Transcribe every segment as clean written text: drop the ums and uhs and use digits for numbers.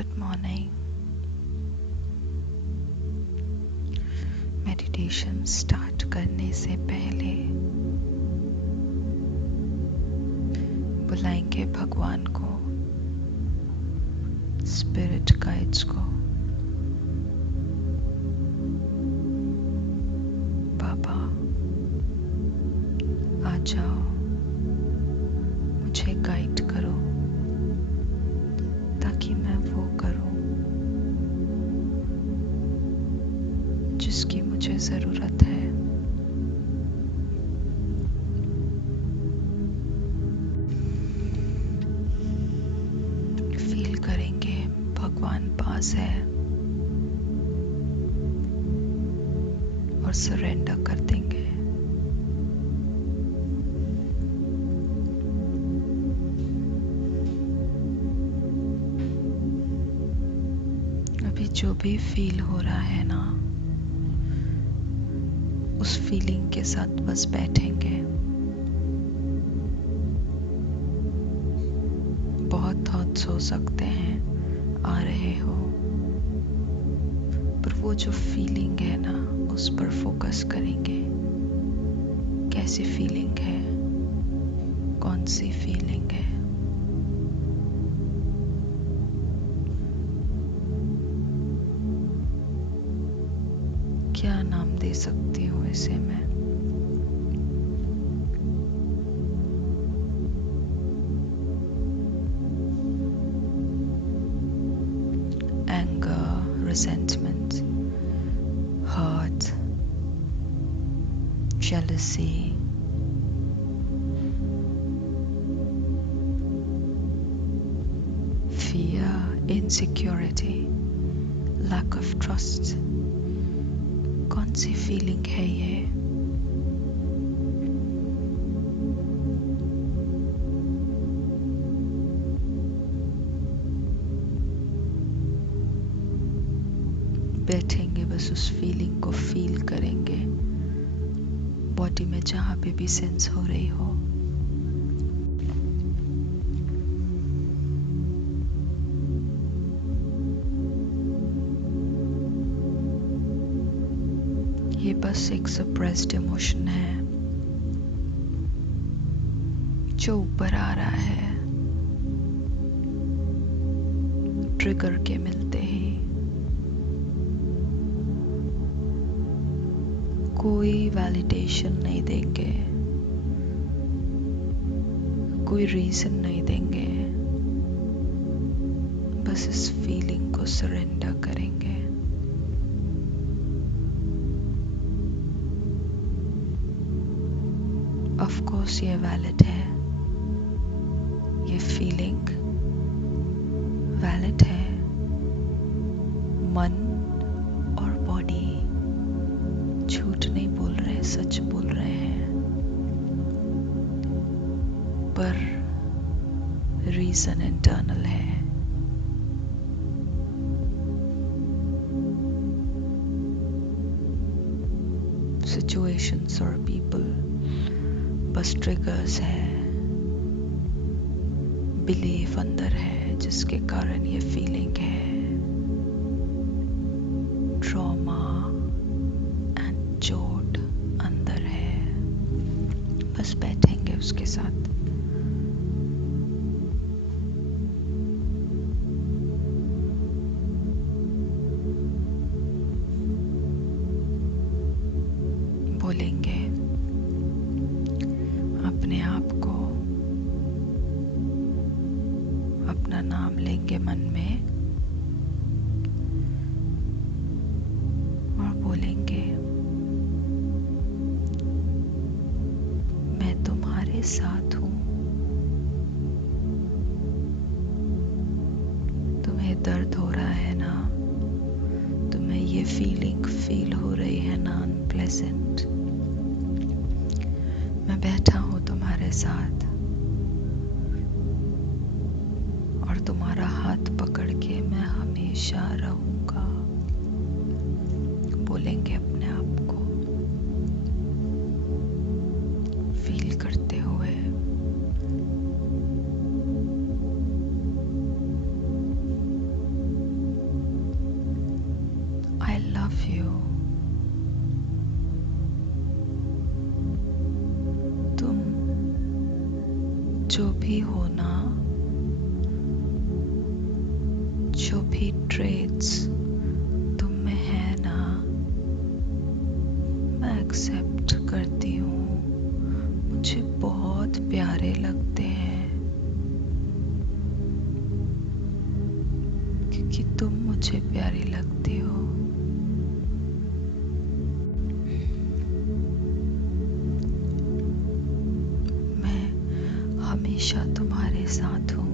Good morning. Meditation start करने से पहले बुलाएंगे भगवान को, स्पिरिट गाइड्स को। बाबा आ जाओ, मुझे गाइड करो ताकि मैं वो करूं जिसकी मुझे जरूरत है। फील करेंगे भगवान पास है और सरेंडर कर देंगे। अभी जो भी फील हो रहा है ना, उस फीलिंग के साथ बस बैठेंगे। बहुत थॉट्स हो सकते हैं, आ रहे हो, पर वो जो फीलिंग है ना, उस पर फोकस करेंगे। कैसी फीलिंग है, कौन सी फीलिंग है। क्या नाम दे सकती हूँ इसे मैं? Anger, resentment, hurt, jealousy, fear, insecurity, lack of trust। कौन सी फीलिंग है ये? बैठेंगे, बस उस फीलिंग को फील करेंगे बॉडी में, जहां पे भी सेंस हो रही हो। ये बस एक सप्रेस्ड इमोशन है जो ऊपर आ रहा है ट्रिगर के मिलते ही। कोई वैलिडेशन नहीं देंगे, कोई रीजन नहीं देंगे, बस इस फीलिंग को सरेंडर करेंगे। ऑफ कोर्स ये वैलिड है, ये फीलिंग वैलिड है। मन और बॉडी झूठ नहीं बोल रहे, सच बोल रहे हैं, पर रीजन इंटरनल है। सिचुएशंस और पीपल बस ट्रिगर्स है, बिलीफ अंदर है जिसके कारण ये फीलिंग है। ट्रॉमा एंड चोट अंदर है, बस बैठेंगे उसके साथ। बोलेंगे अपने आप को, अपना नाम लेंगे मन में और बोलेंगे, मैं तुम्हारे साथ हूँ। तुम्हें दर्द हो रहा है ना, तुम्हें ये फीलिंग फील हो रही है ना, अनप्लेजेंट, मैं बैठा हूँ तुम्हारे साथ और तुम्हारा हाथ पकड़ के मैं हमेशा रहूंगा। बोलेंगे अपने आप को फील करते हुए। जो भी हो ना, जो भी ट्रेट्स तुम में है ना, मैं एक्सेप्ट करती हूँ। मुझे बहुत प्यारे लगते हैं क्योंकि तुम मुझे प्यारी लगती हो। मैं हमेशा तुम्हारे साथ हूँ।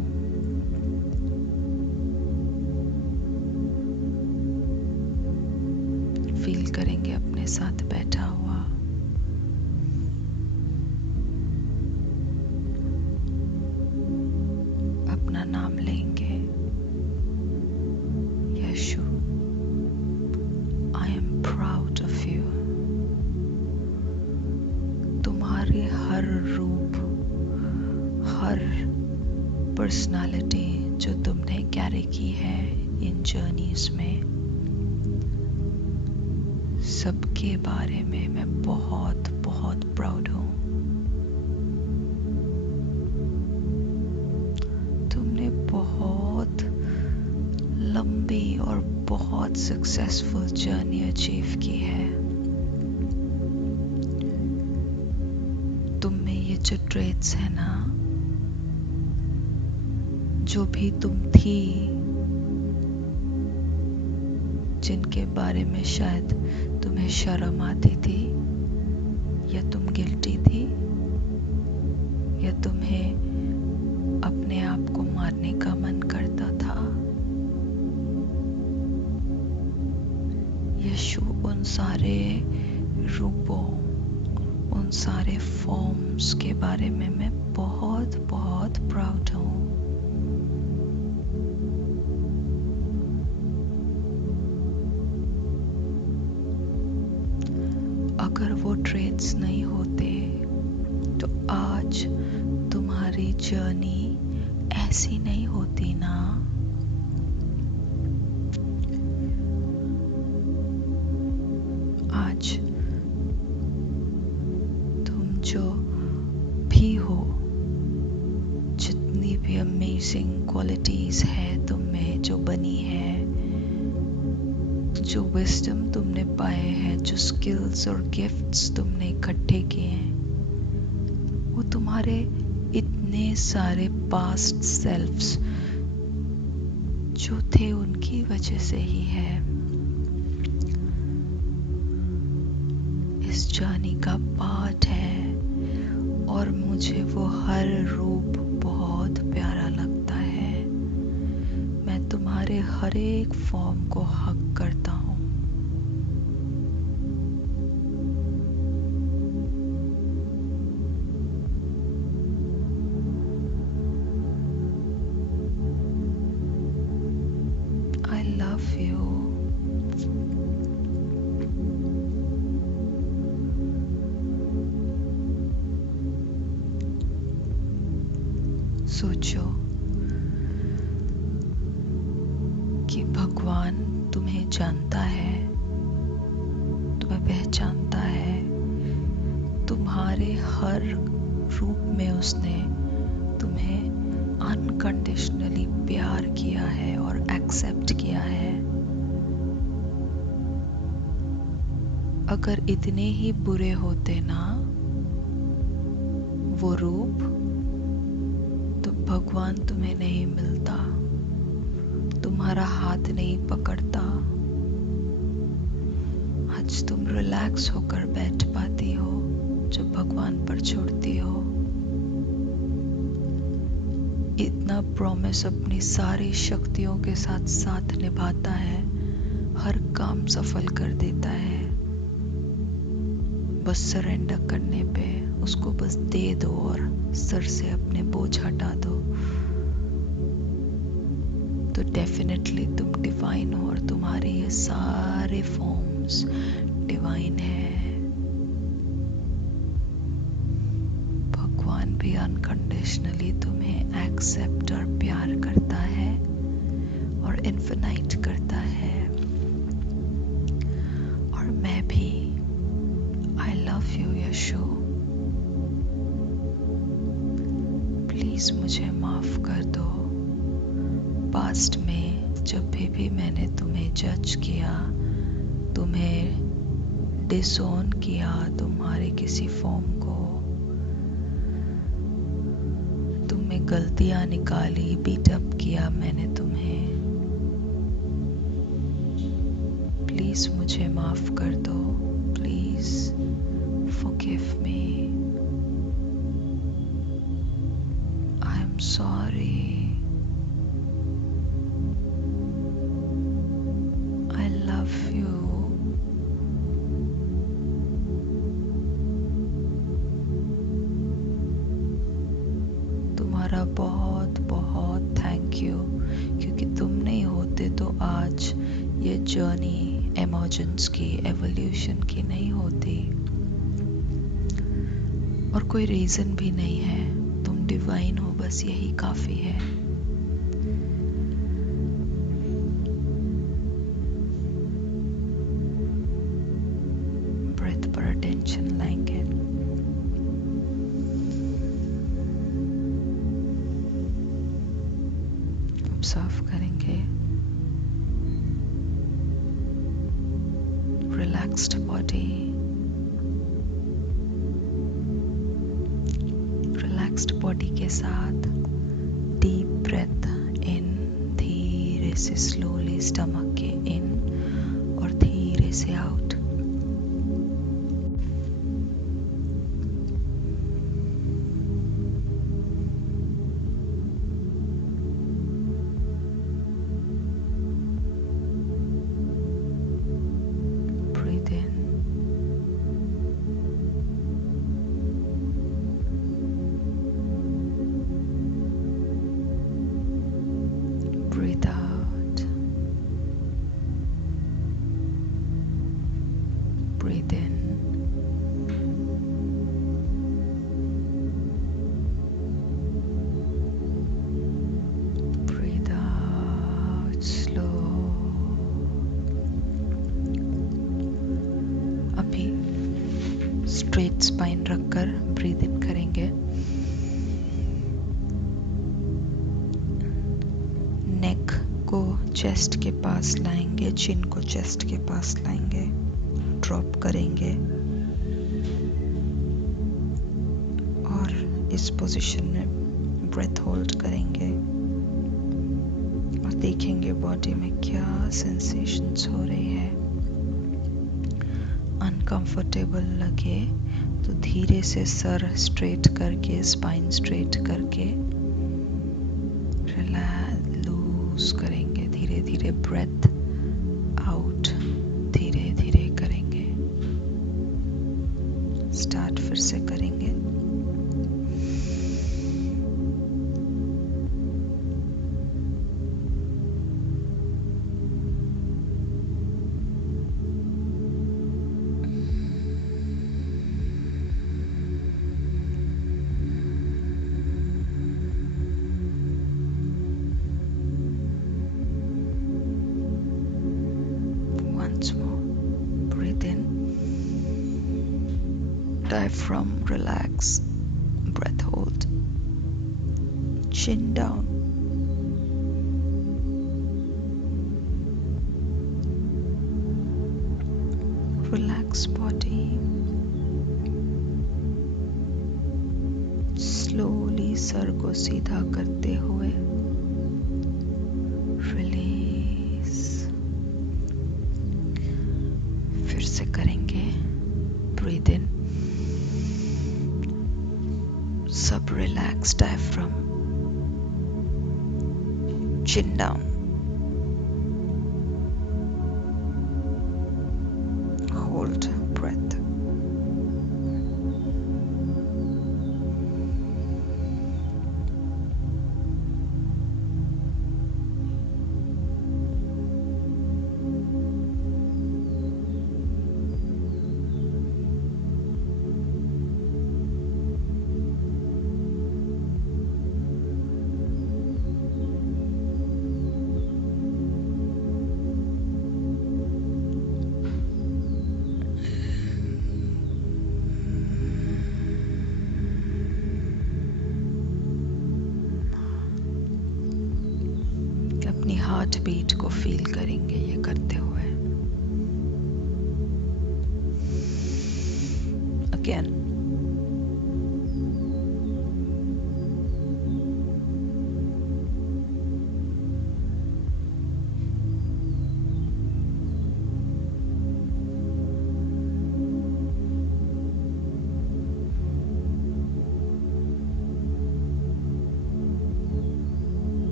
फील करेंगे अपने साथ बैठा हुआ। अपना नाम लेंगे, Yashu. I am proud of you. तुम्हारे हर रूप, हर पर्सनालिटी जो तुमने कैरी की है इन जर्नीज में, सबके बारे में मैं बहुत बहुत प्राउड हूँ। तुमने बहुत लंबी और बहुत सक्सेसफुल जर्नी अचीव की है। तुम में ये जो ट्रेट्स है ना, जो भी तुम थी, जिनके बारे में शायद तुम्हें शर्म आती थी, या तुम गिल्टी थी, या तुम्हें अपने आप को मारने का मन करता था, यीशु उन सारे रूपों, उन सारे फॉर्म्स के बारे में मैं बहुत बहुत प्राउड हूँ। अगर वो ट्रेट्स नहीं होते तो आज तुम्हारी जर्नी ऐसी नहीं होती ना। आज तुम जो भी हो, जितनी भी अमेजिंग क्वालिटीज है तुम में जो बनी है, जो विजडम तुमने पाए हैं, जो स्किल्स और गिफ्ट्स तुमने इकट्ठे किए हैं, वो तुम्हारे इतने सारे पास्ट सेल्फ्स जो थे उनकी वजह से ही है। इस जर्नी का पार्ट है और मुझे वो हर रूप बहुत प्यारा लगता है। मैं तुम्हारे हर एक फॉर्म को हक करता हूँ। I love you. सोचो कि भगवान तुम्हें जानता है, तुम्हें पहचानता है। तुम्हारे हर रूप में उसने तुम्हें अनकंडीशनली प्यार किया है और एक्सेप्ट किया है। अगर इतने ही बुरे होते ना वो रूप, तो भगवान तुम्हें नहीं मिलता, तुम्हारा हाथ नहीं पकड़ता। आज तुम रिलैक्स होकर बैठ पाती हो जब भगवान पर छोड़ती हो। इतना प्रॉमिस अपनी सारी शक्तियों के साथ साथ निभाता है, हर काम सफल कर देता है। बस सरेंडर करने पे उसको बस दे दो और सर से अपने बोझ हटा दो, तो डेफिनेटली तुम डिवाइन हो और तुम्हारे ये सारे फॉर्म्स डिवाइन है। भगवान भी अनकंडीशनली तुम्हें एक्सेप्ट और प्यार करता है और इन्फिनाइट करता है। और मैं भी I love you Yashu. Please मुझे माफ़ कर दो। पास्ट में जब भी मैंने तुम्हें जज किया, तुम्हें डिसोन किया, तुम्हारे किसी फॉर्म को, तुमने गलतियां निकाली, बीटअप किया मैंने तुम्हें, प्लीज मुझे माफ कर दो। Please forgive me. I am sorry. I love you. तुम्हारा बहुत बहुत थैंक यू, क्योंकि तुम नहीं होते तो आज ये जर्नी इमोशंस की, एवोल्यूशन की नहीं होती। और कोई रीजन भी नहीं है, तुम डिवाइन हो, बस यही काफी है। ब्रेथ पर अटेंशन लाएंगे। ऑब्जर्व करेंगे रिलैक्स्ड बॉडी, रिलैक्स्ड बॉडी के साथ डीप ब्रेथ इन, धीरे से स्लोली स्टमक के इन और धीरे से out. Breathe in. Breathe out. Breathe in. Breathe out slow. अभी स्ट्रेट स्पाइन रखकर ब्रीथ इन करेंगे। नेक को चेस्ट के पास लाएंगे, चिन को चेस्ट के पास लाएंगे, ड्रॉप करेंगे और इस पोजीशन में ब्रेथ होल्ड करेंगे और देखेंगे बॉडी में क्या सेंसेशंस हो रही है। अनकंफर्टेबल लगे तो धीरे से सर स्ट्रेट करके, स्पाइन स्ट्रेट करके लूज करेंगे। धीरे धीरे ब्रेथ आउट धीरे धीरे करेंगे। स्टार्ट फिर से करेंगे। Once more, breathe in, diaphragm relax, breath hold, chin down, relax body, slowly sir को सीधा करते हुए रिलीज। फिर से करेंगे। ब्रीथ इन, सब relax, diaphragm, chin down, hold breath. Heartbeat को फील करेंगे ये करते हुए। Again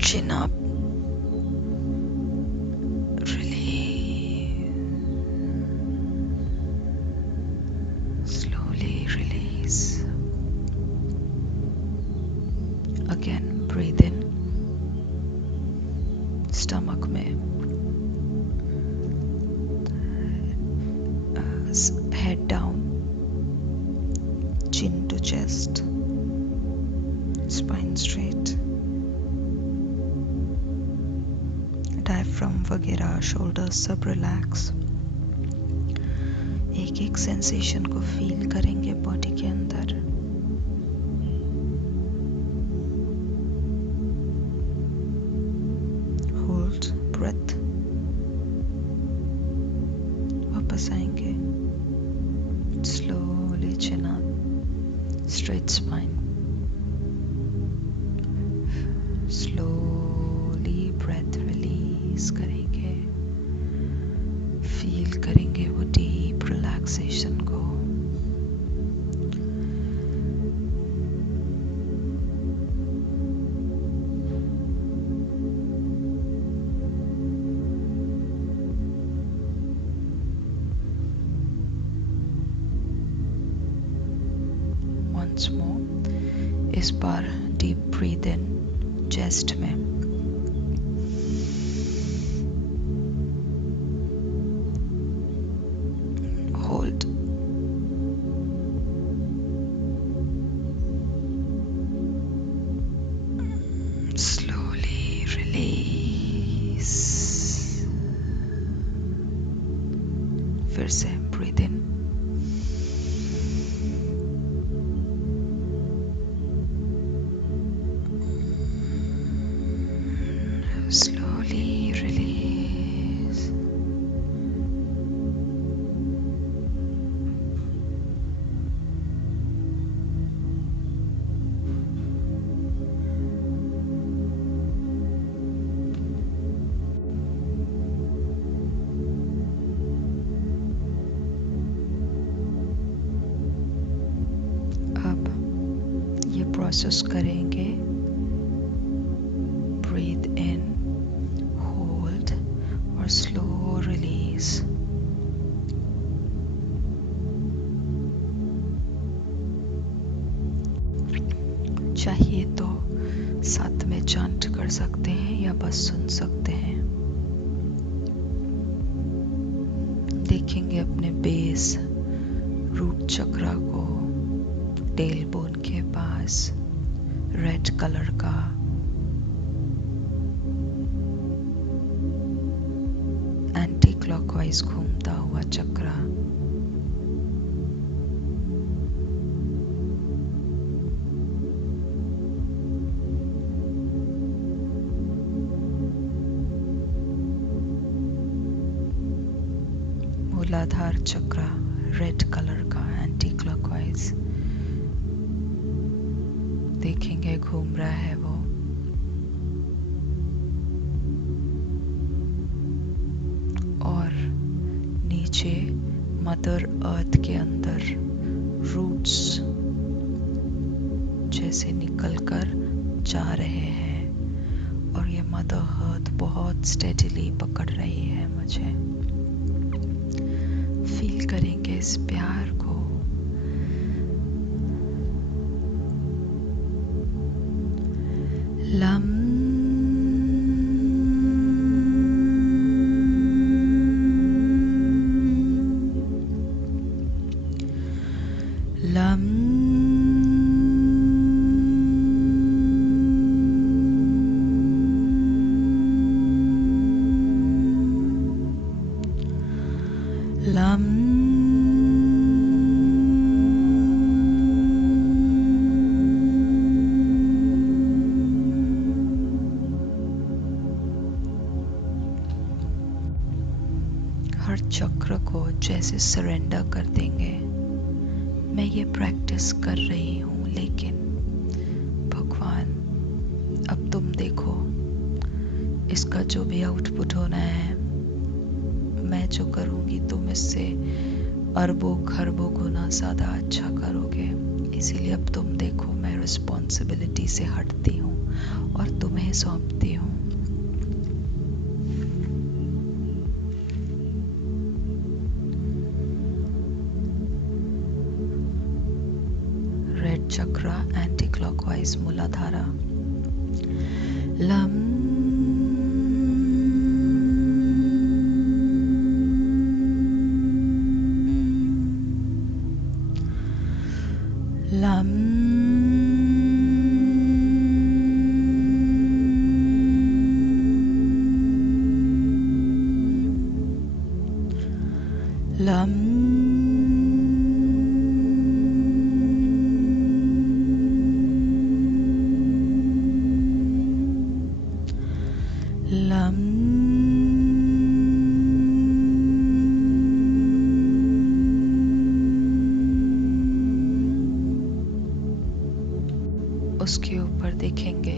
chin up, release, slowly release. Again breathe in, stomach में, head down, chin to chest, spine straight, diaphragm वगैरह शोल्डर सब रिलैक्स। एक एक सेंसेशन को फील करेंगे बॉडी के अंदर। होल्ड ब्रेथ, वापस आएंगे। Slowly chin up, straight spine, slowly breath release करेंगे। फील करेंगे वो डीप रिलैक्सेशन को। वंस मोर, इस बार डीप ब्रीथ इन चेस्ट में, होल्ड, स्लोली रिलीज। फिर से ब्रीथ इन, slowly release. अब ये प्रोसेस करेंगे। ब्रीथ इन, होल्ड और स्लो रिलीज। चाहिए तो साथ में चांट कर सकते हैं या बस सुन सकते हैं। देखेंगे अपने बेस रूट चक्रा को, टेल बोन के पास रेड कलर का एंटी क्लॉकवाइज घूमता हुआ चक्रा। मूलाधार चक्रा रेड कलर का एंटी क्लॉकवाइज। देखेंगे घूम रहा है वो। और नीचे मदर अर्थ के अंदर रूट्स जैसे निकलकर जा रहे हैं और ये मदर अर्थ बहुत स्टेडीली पकड़ रही है मुझे। फील करेंगे इस प्यार को। लम लम लम चक्र को जैसे सरेंडर कर देंगे। मैं ये प्रैक्टिस कर रही हूँ, लेकिन भगवान अब तुम देखो, इसका जो भी आउटपुट होना है, मैं जो करूँगी तुम इससे अरबों खरबों गुना ज़्यादा अच्छा करोगे। इसीलिए अब तुम देखो, मैं रिस्पॉन्सिबिलिटी से हटती हूँ और तुम्हें सौंपती हूँ। रेड चक्रा, anti clockwise मूलाधारा। Lump lump lump lump उसके ऊपर देखेंगे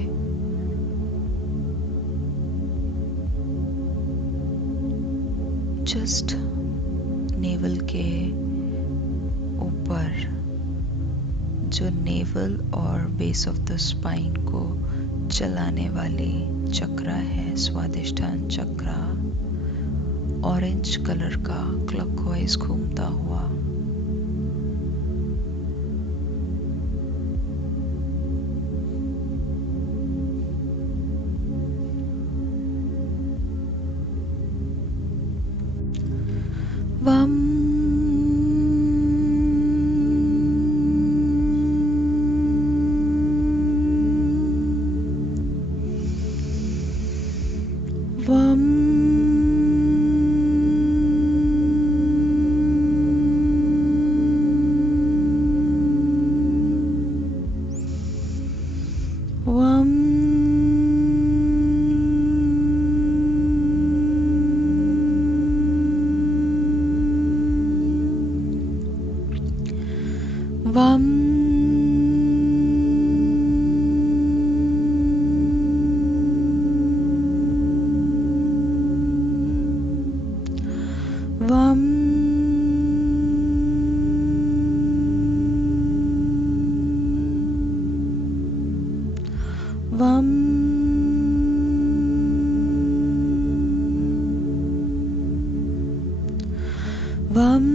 जस्ट नेवल के ऊपर, जो नेवल और बेस ऑफ द स्पाइन को चलाने वाली चक्रा है, स्वादिष्ठान चक्रा, ऑरेंज कलर का क्लॉकवाइज घूमता हुआ। वम वम वम वम वम वम वम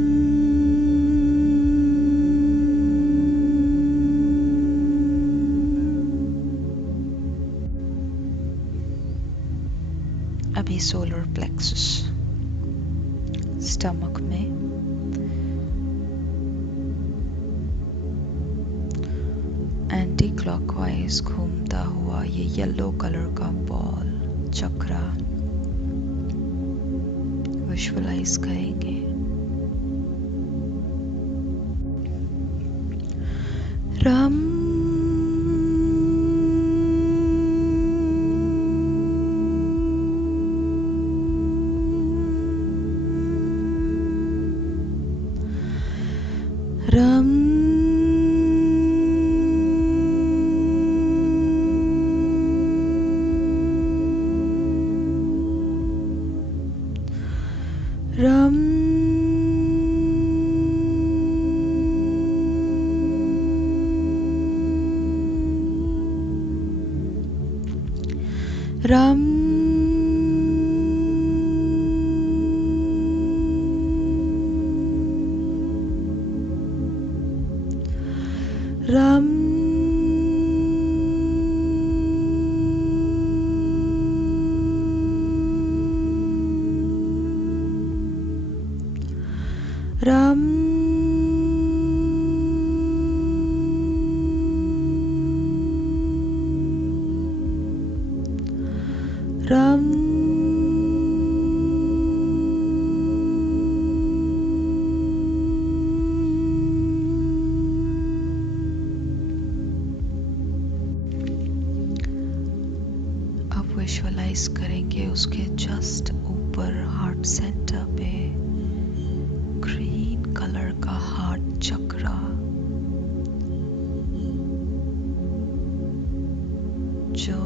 अभी सोलर प्लेक्सस, स्टमक में एंटी क्लॉकवाइज घूमता हुआ ये येलो कलर का बॉल चक्रा विजुअलाइज करेंगे। राम रम रम रम रम रम रम अब विजुअलाइज करेंगे उसके जस्ट ऊपर हार्ट सेंटर पे का हार्ट चक्र जो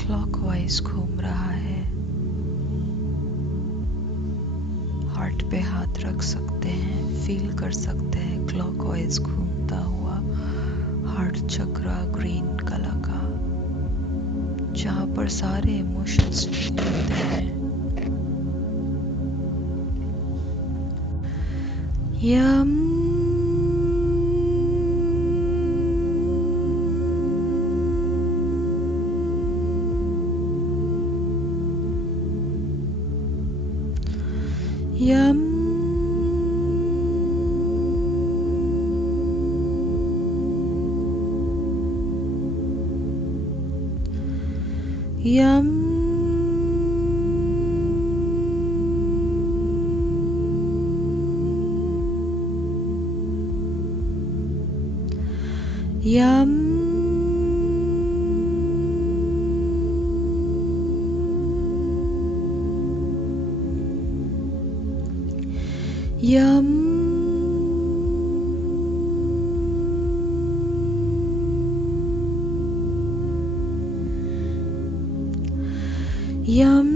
क्लॉकवाइज घूम रहा है। हार्ट पे हाथ रख सकते हैं, फील कर सकते हैं क्लॉकवाइज घूमता हुआ हार्ट चक्र ग्रीन कलर का, जहाँ पर सारे इमोशंस होते हैं। यम यम यम यम यम यम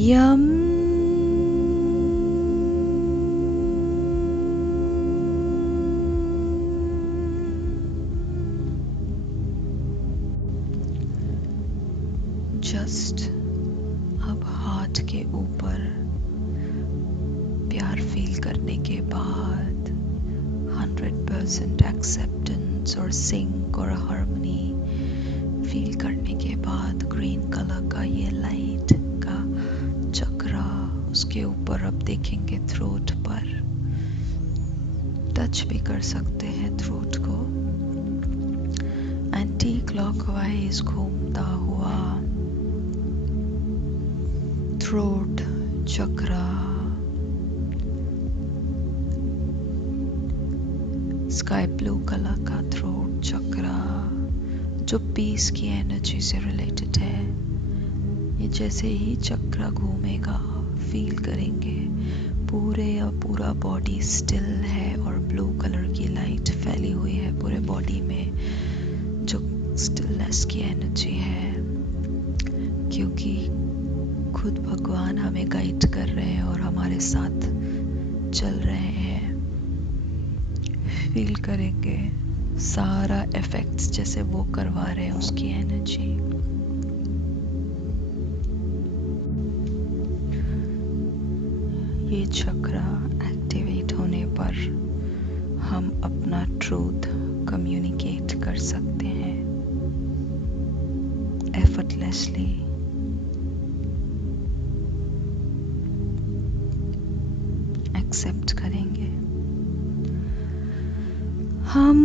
यम जस्ट अब हार्ट के ऊपर प्यार फील करने के बाद 100% एक्सेप्टेंस और सिंक और हार्मनी फील करने के बाद ग्रीन कलर का ये लाइट का चक्रा उसके ऊपर अब देखेंगे थ्रोट पर, टच भी कर सकते हैं थ्रोट को। एंटी क्लॉकवाइज घूमता हुआ थ्रोट चक्रा स्काई ब्लू कलर का थ्रोट चक्रा जो पीस की एनर्जी से रिलेटेड है। ये जैसे ही चक्रा घूमेगा फील करेंगे पूरा बॉडी स्टिल है और ब्लू कलर की लाइट फैली हुई है पूरे बॉडी में, जो स्टिलनेस की एनर्जी है, क्योंकि खुद भगवान हमें गाइड कर रहे हैं और हमारे साथ चल रहे हैं। फील करेंगे सारा इफेक्ट्स जैसे वो करवा रहे हैं उसकी एनर्जी। ये चक्रा एक्टिवेट होने पर हम अपना ट्रूथ कम्युनिकेट कर सकते हैं एफर्टलेसली। एक्सेप्ट करेंगे हम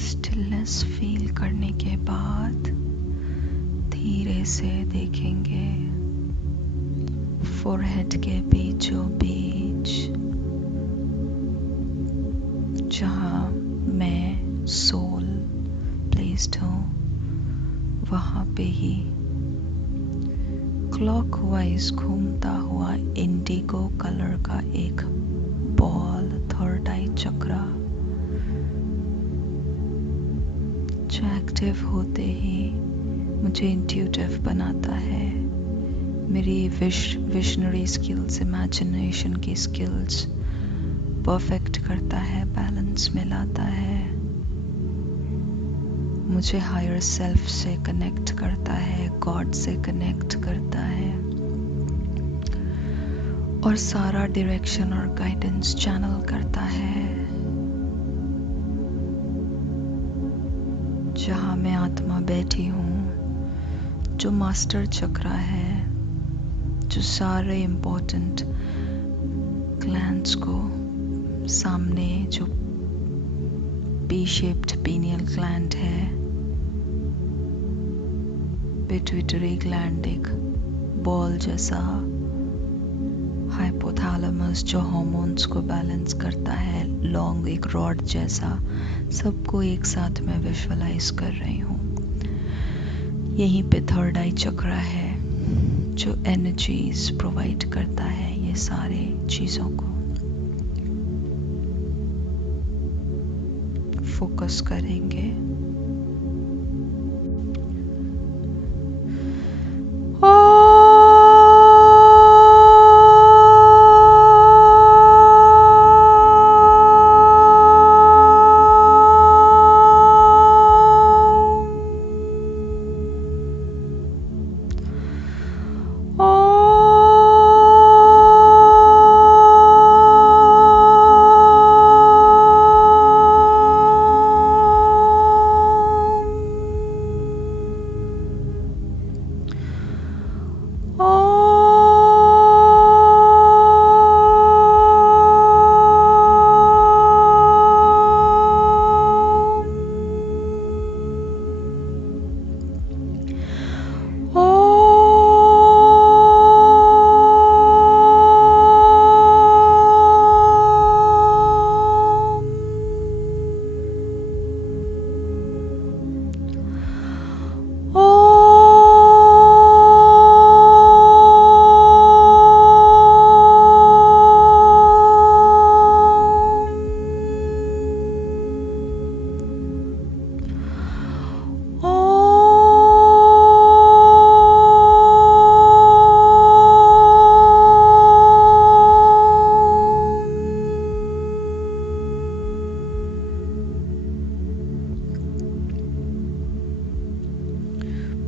स्टिलनेस फील करने के बाद धीरे से देखेंगे फोरहेड के बीचों बीच जहाँ मैं सोल प्लेस्ड हूँ, वहाँ पे ही क्लॉकवाइज घूमता हुआ इंडिगो कलर का एक बॉल, थर्ड आई चक्रा, जो एक्टिव होते ही मुझे इंट्यूटिव बनाता है, मेरी विजनरी स्किल्स, इमेजिनेशन की स्किल्स परफेक्ट करता है, बैलेंस में लाता है, मुझे हायर सेल्फ से कनेक्ट करता है, गॉड से कनेक्ट करता है और सारा डायरेक्शन और गाइडेंस चैनल करता है। जहाँ मैं आत्मा बैठी हूँ, जो मास्टर चक्रा है, जो सारे इम्पोर्टेंट ग्लैंड्स को सामने, जो पी शेप्ड पीनियल ग्लैंड है, पिट्यूटरी ग्लैंड एक बॉल जैसा, हाइपोथैलेमस जो हार्मोन्स को बैलेंस करता है, लॉन्ग एक रॉड जैसा, सबको एक साथ मैं विजुअलाइज कर रही हूँ। यहीं पे थर्ड आई चक्रा है जो एनर्जीज प्रोवाइड करता है ये सारे चीज़ों को। फोकस करेंगे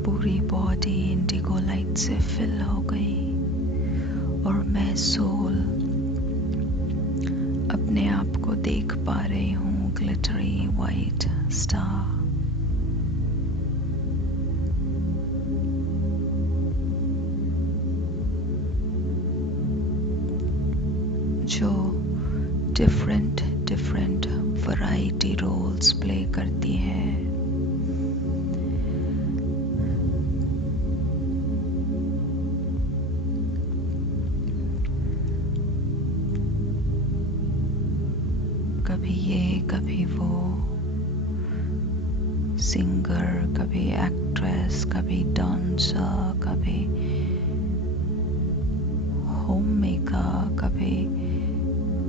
पूरी बॉडी इंडिगो लाइट से फिल हो गई और मैं सोल अपने आप को देख पा रही हूँ, ग्लिटरी वाइट स्टार। जो डिफरेंट वैरायटी रोल्स प्ले करती है। कभी ये कभी वो, सिंगर, कभी एक्ट्रेस, कभी डांसर, कभी होम मेकर, कभी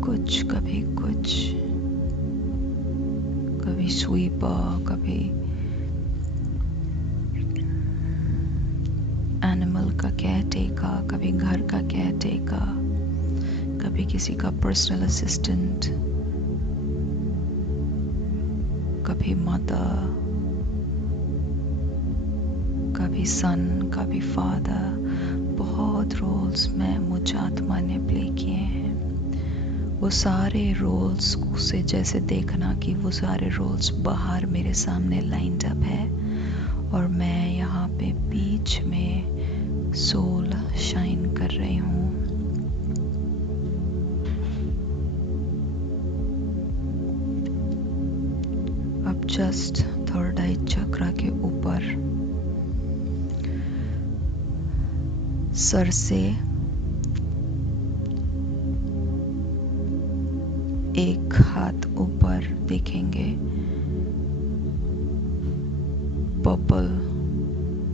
कुछ कभी स्वीपर, कभी एनिमल का केयरटेकर, कभी घर का केयरटेकर, कभी किसी का पर्सनल असिस्टेंट, कभी मदर, कभी सन, कभी फादर। बहुत रोल्स में मुझ आत्मा ने प्ले किए हैं। वो सारे रोल्स से जैसे देखना कि वो सारे रोल्स बाहर मेरे सामने लाइंड अप है और मैं यहाँ पे बीच में सोल शाइन कर रही हूँ। अब जस्ट थर्ड आई चक्रा के ऊपर, सर से एक हाथ ऊपर देखेंगे, पर्पल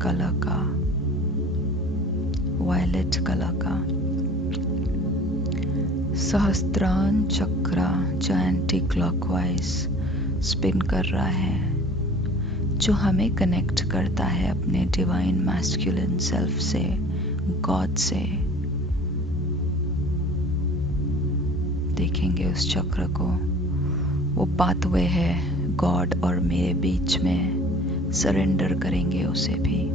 कलर का, वायलेट कलर का सहस्त्रार चक्रा जो एंटी क्लॉकवाइज स्पिन कर रहा है, जो हमें कनेक्ट करता है अपने डिवाइन मैस्कुलिन सेल्फ से, गॉड से। देखेंगे उस चक्र को, वो पाथवे है गॉड और मेरे बीच में, सरेंडर करेंगे उसे भी।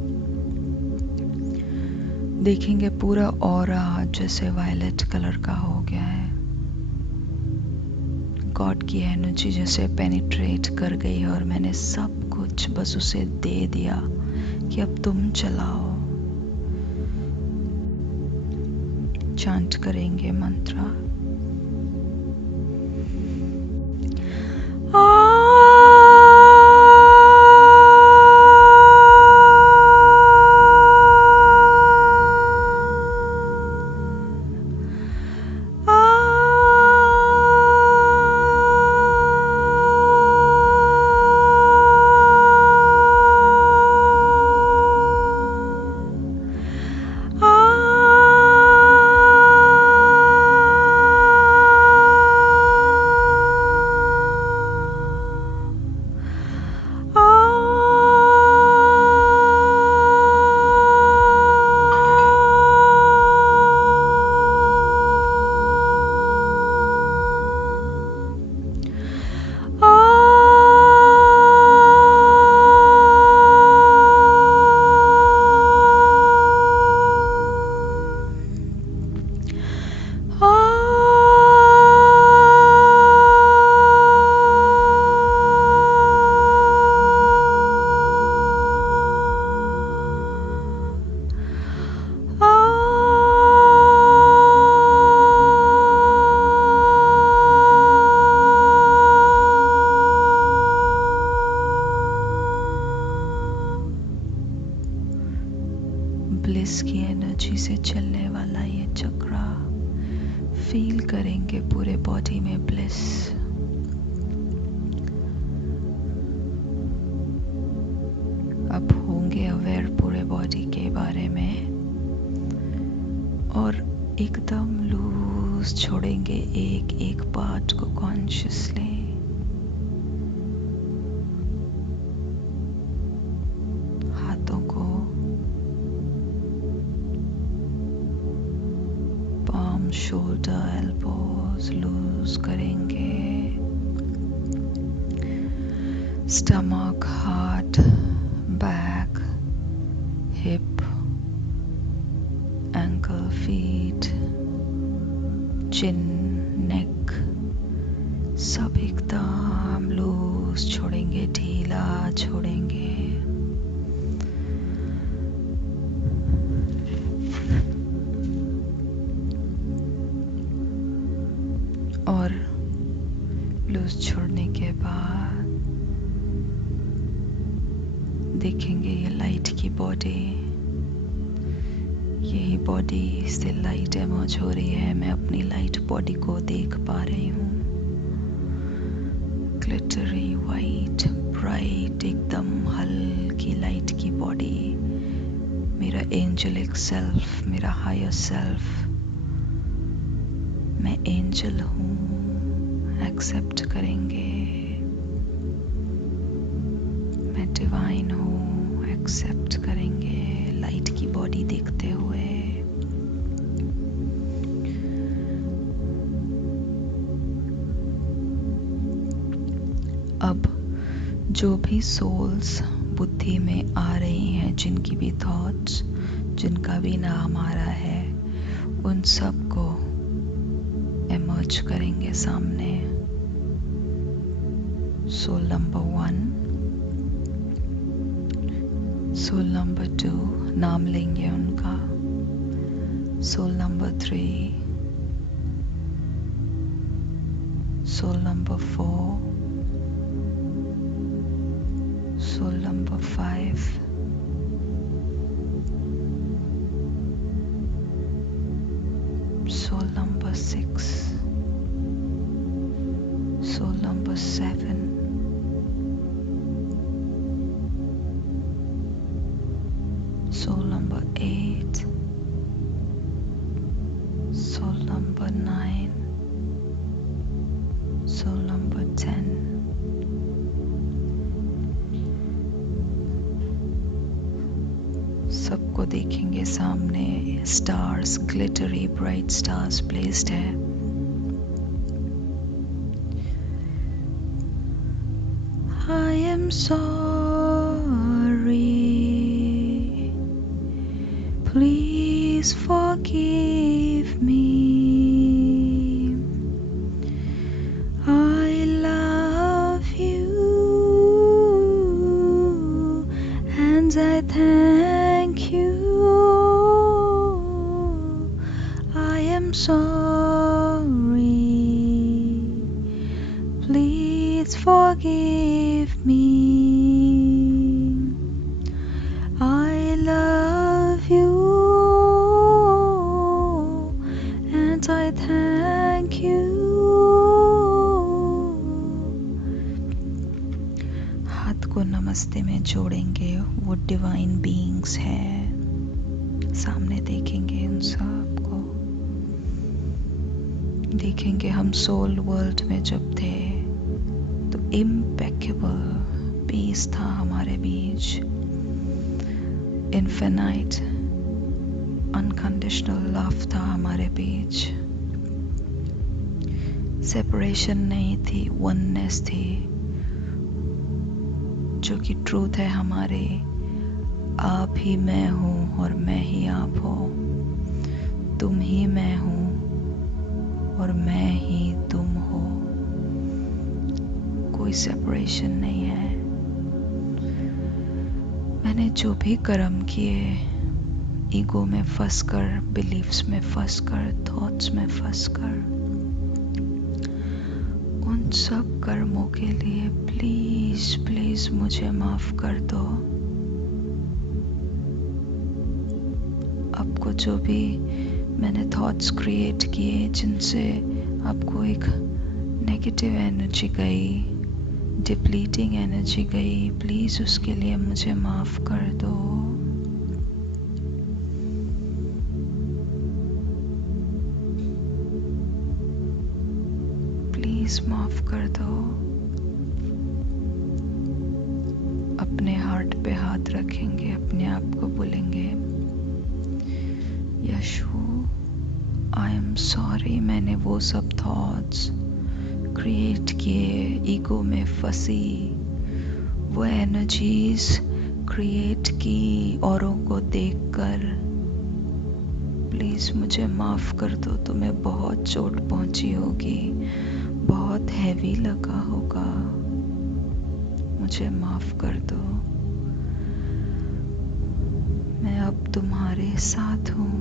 देखेंगे पूरा ऑरा जैसे वायलेट कलर का हो गया है, गॉड की एनर्जी जैसे पेनिट्रेट कर गई है और मैंने सब कुछ बस उसे दे दिया कि अब तुम चलाओ। चांट करेंगे मंत्र, ब्लिस की एनर्जी से चलने वाला ये चक्रा, फील करेंगे पूरे बॉडी में ब्लिस। अब होंगे अवेयर पूरे बॉडी के बारे में और एकदम लूज छोड़ेंगे एक एक पार्ट को कॉन्शियसली। हाथों को, palm, shoulder, elbows लूज करेंगे, stomach, heart, back, hip, ankle, feet, chin, neck, सब एकदम लूज छोड़ेंगे, ढीला छोड़ेंगे। और लूज छोड़ने के बाद देखेंगे ये लाइट की बॉडी, यही बॉडी से लाइट इमर्ज हो रही है। मैं अपनी लाइट बॉडी को देख पा रही हूँ, ग्लिटरी वाइट ब्राइट एकदम हल्की लाइट की बॉडी, मेरा एंजलिक सेल्फ, मेरा हायर सेल्फ। मैं एंजल हूँ, एक्सेप्ट करेंगे। मैं डिवाइन हूँ, एक्सेप्ट करेंगे लाइट की बॉडी देखते हुए। अब जो भी सोल्स बुद्धि में आ रही हैं, जिनकी भी थॉट्स, जिनका भी नाम आ रहा है, उन सब को इमर्ज करेंगे सामने। सोल नंबर 1, सोल नंबर 2, नाम लेंगे उनका। Soul number 3, soul number 4, soul number 5, soul number 6, soul number 7, soul number 8, soul number 9, soul number 10, सबको देखेंगे सामने stars, glittery bright stars placed है. I am sorry, please forgive me. I love you and I thank you. I am sorry, please forgive me. I love you and I thank you. हाथ को नमस्ते में जोड़ेंगे. वो divine beings हैं, सामने देखेंगे उन सबको. देखेंगे हम सोल वर्ल्ड में जब थे तो इम्पेकेबल पीस था हमारे बीच. इन्फिनाइट अनकंडीशनल लव था हमारे बीच. सेपरेशन नहीं थी, वननेस थी, जो कि ट्रूथ है हमारे. आप ही मैं हूँ और मैं ही आप हो. तुम ही मैं हूँ और मैं ही तुम हो. कोई सेपरेशन नहीं है. मैंने जो भी कर्म किए, ईगो में फंस कर, बिलीफ्स में फंस कर, थॉट्स में फंस कर, उन सब कर्मों के लिए प्लीज प्लीज मुझे माफ कर दो. आपको जो भी मैंने थॉट्स क्रिएट किए जिनसे आपको एक नेगेटिव एनर्जी गई, डिप्लीटिंग एनर्जी गई, प्लीज उसके लिए मुझे माफ कर दो. प्लीज माफ कर दो. अपने हार्ट पे हाथ रखेंगे, अपने आप को बोलेंगे, यशु आई एम सॉरी. मैंने वो सब थॉट्स क्रिएट किए, ईगो में फंसी, वो एनर्जीज क्रिएट की औरों को देखकर. प्लीज मुझे माफ कर दो. तुम्हें बहुत चोट पहुंची होगी, बहुत हैवी लगा होगा. मुझे माफ कर दो. मैं अब तुम्हारे साथ हूँ.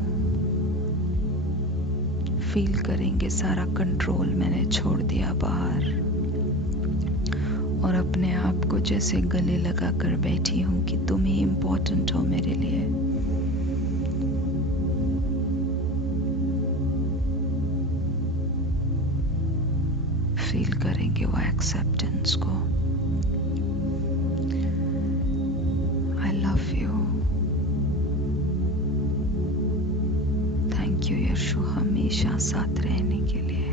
फील करेंगे सारा कंट्रोल मैंने छोड़ दिया बाहर, और अपने आप को जैसे गले लगा कर बैठी हूँ कि तुम ही इम्पोर्टेंट हो मेरे लिए. फील करेंगे वो एक्सेप्टेंस को. I love you. Thank you Yashu, हमेशा साथ रहने के लिए.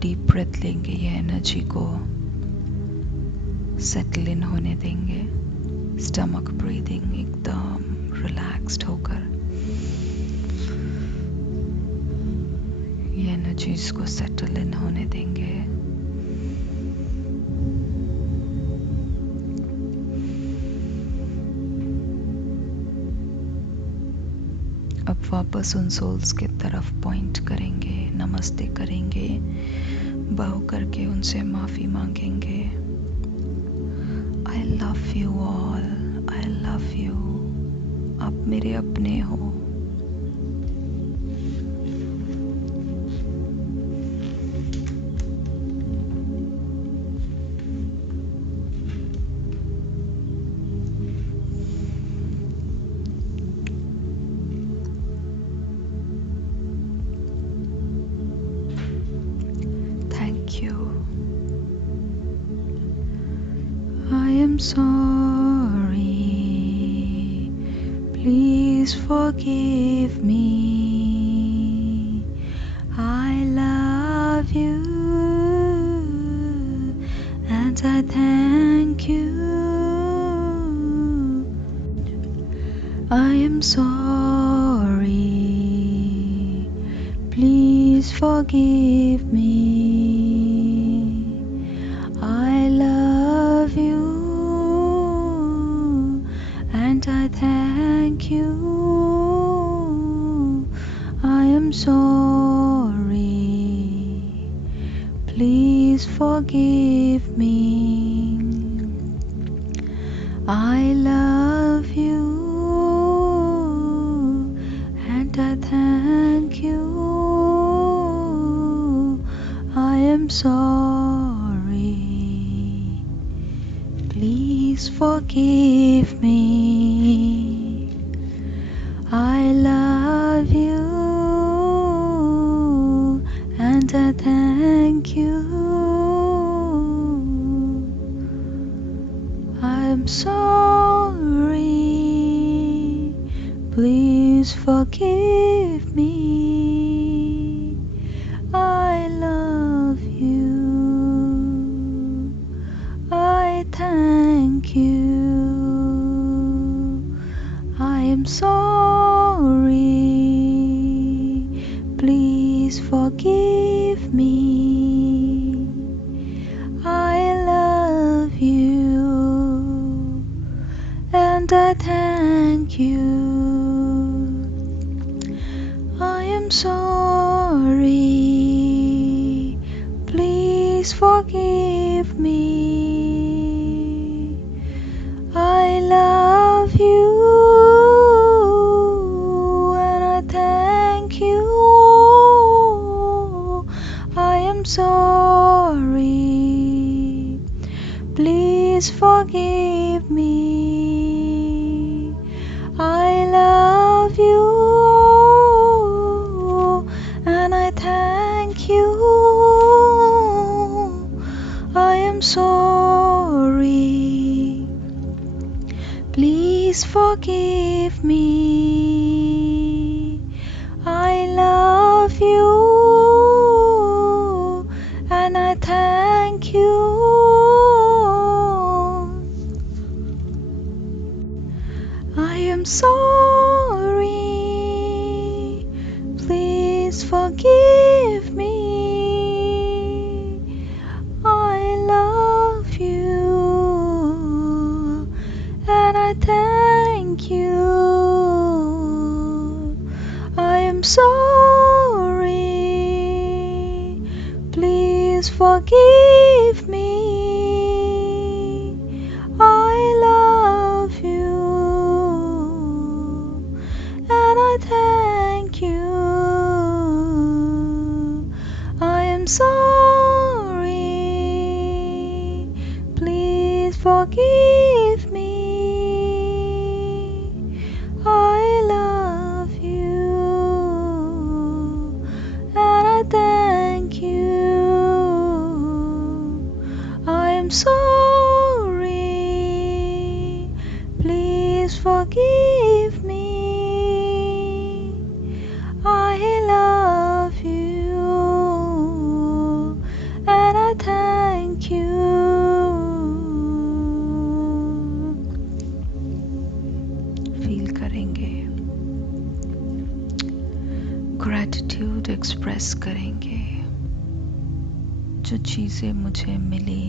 डीप ब्रेथ लेंगे, ये एनर्जी को सेटल इन होने देंगे. स्टमक ब्रीदिंग एकदम रिलैक्स्ड होकर ये एनर्जीज को सेटल इन होने देंगे. अब वापस उन सोल्स के तरफ पॉइंट करेंगे, नमस्ते करेंगे, बाहु करके उनसे माफी मांगेंगे. आई love you all, I love you. आप मेरे अपने हो. thank you. I am sorry. Please forgive me. I love you and I thank you. I am sorry. Please forgive me. I love you and I thank you. I am sorry. Please forgive me. I love you and I thank you. I am sorry. Please forgive me. I love you and I thank you. I'm sorry. Please forgive me. I love you. I thank you. I am sorry. Please forgive me. I love you and I thank you. I am sorry. Please forgive me. I love you and I thank you. I am sorry. Please forgive me. I love you and I thank you. I am sorry. Please forgive me. I love you and I thank you. I am sorry. Please forgive me. I love you and I thank you. I am sorry. Please forgive me. I love you and I thank you. I am sorry. Please forgive me. I love you and I thank you. I am sorry. Please forgive me. I love you and I thank you. Feel करेंगे, gratitude express करेंगे। जो चीज़ें मुझे मिली,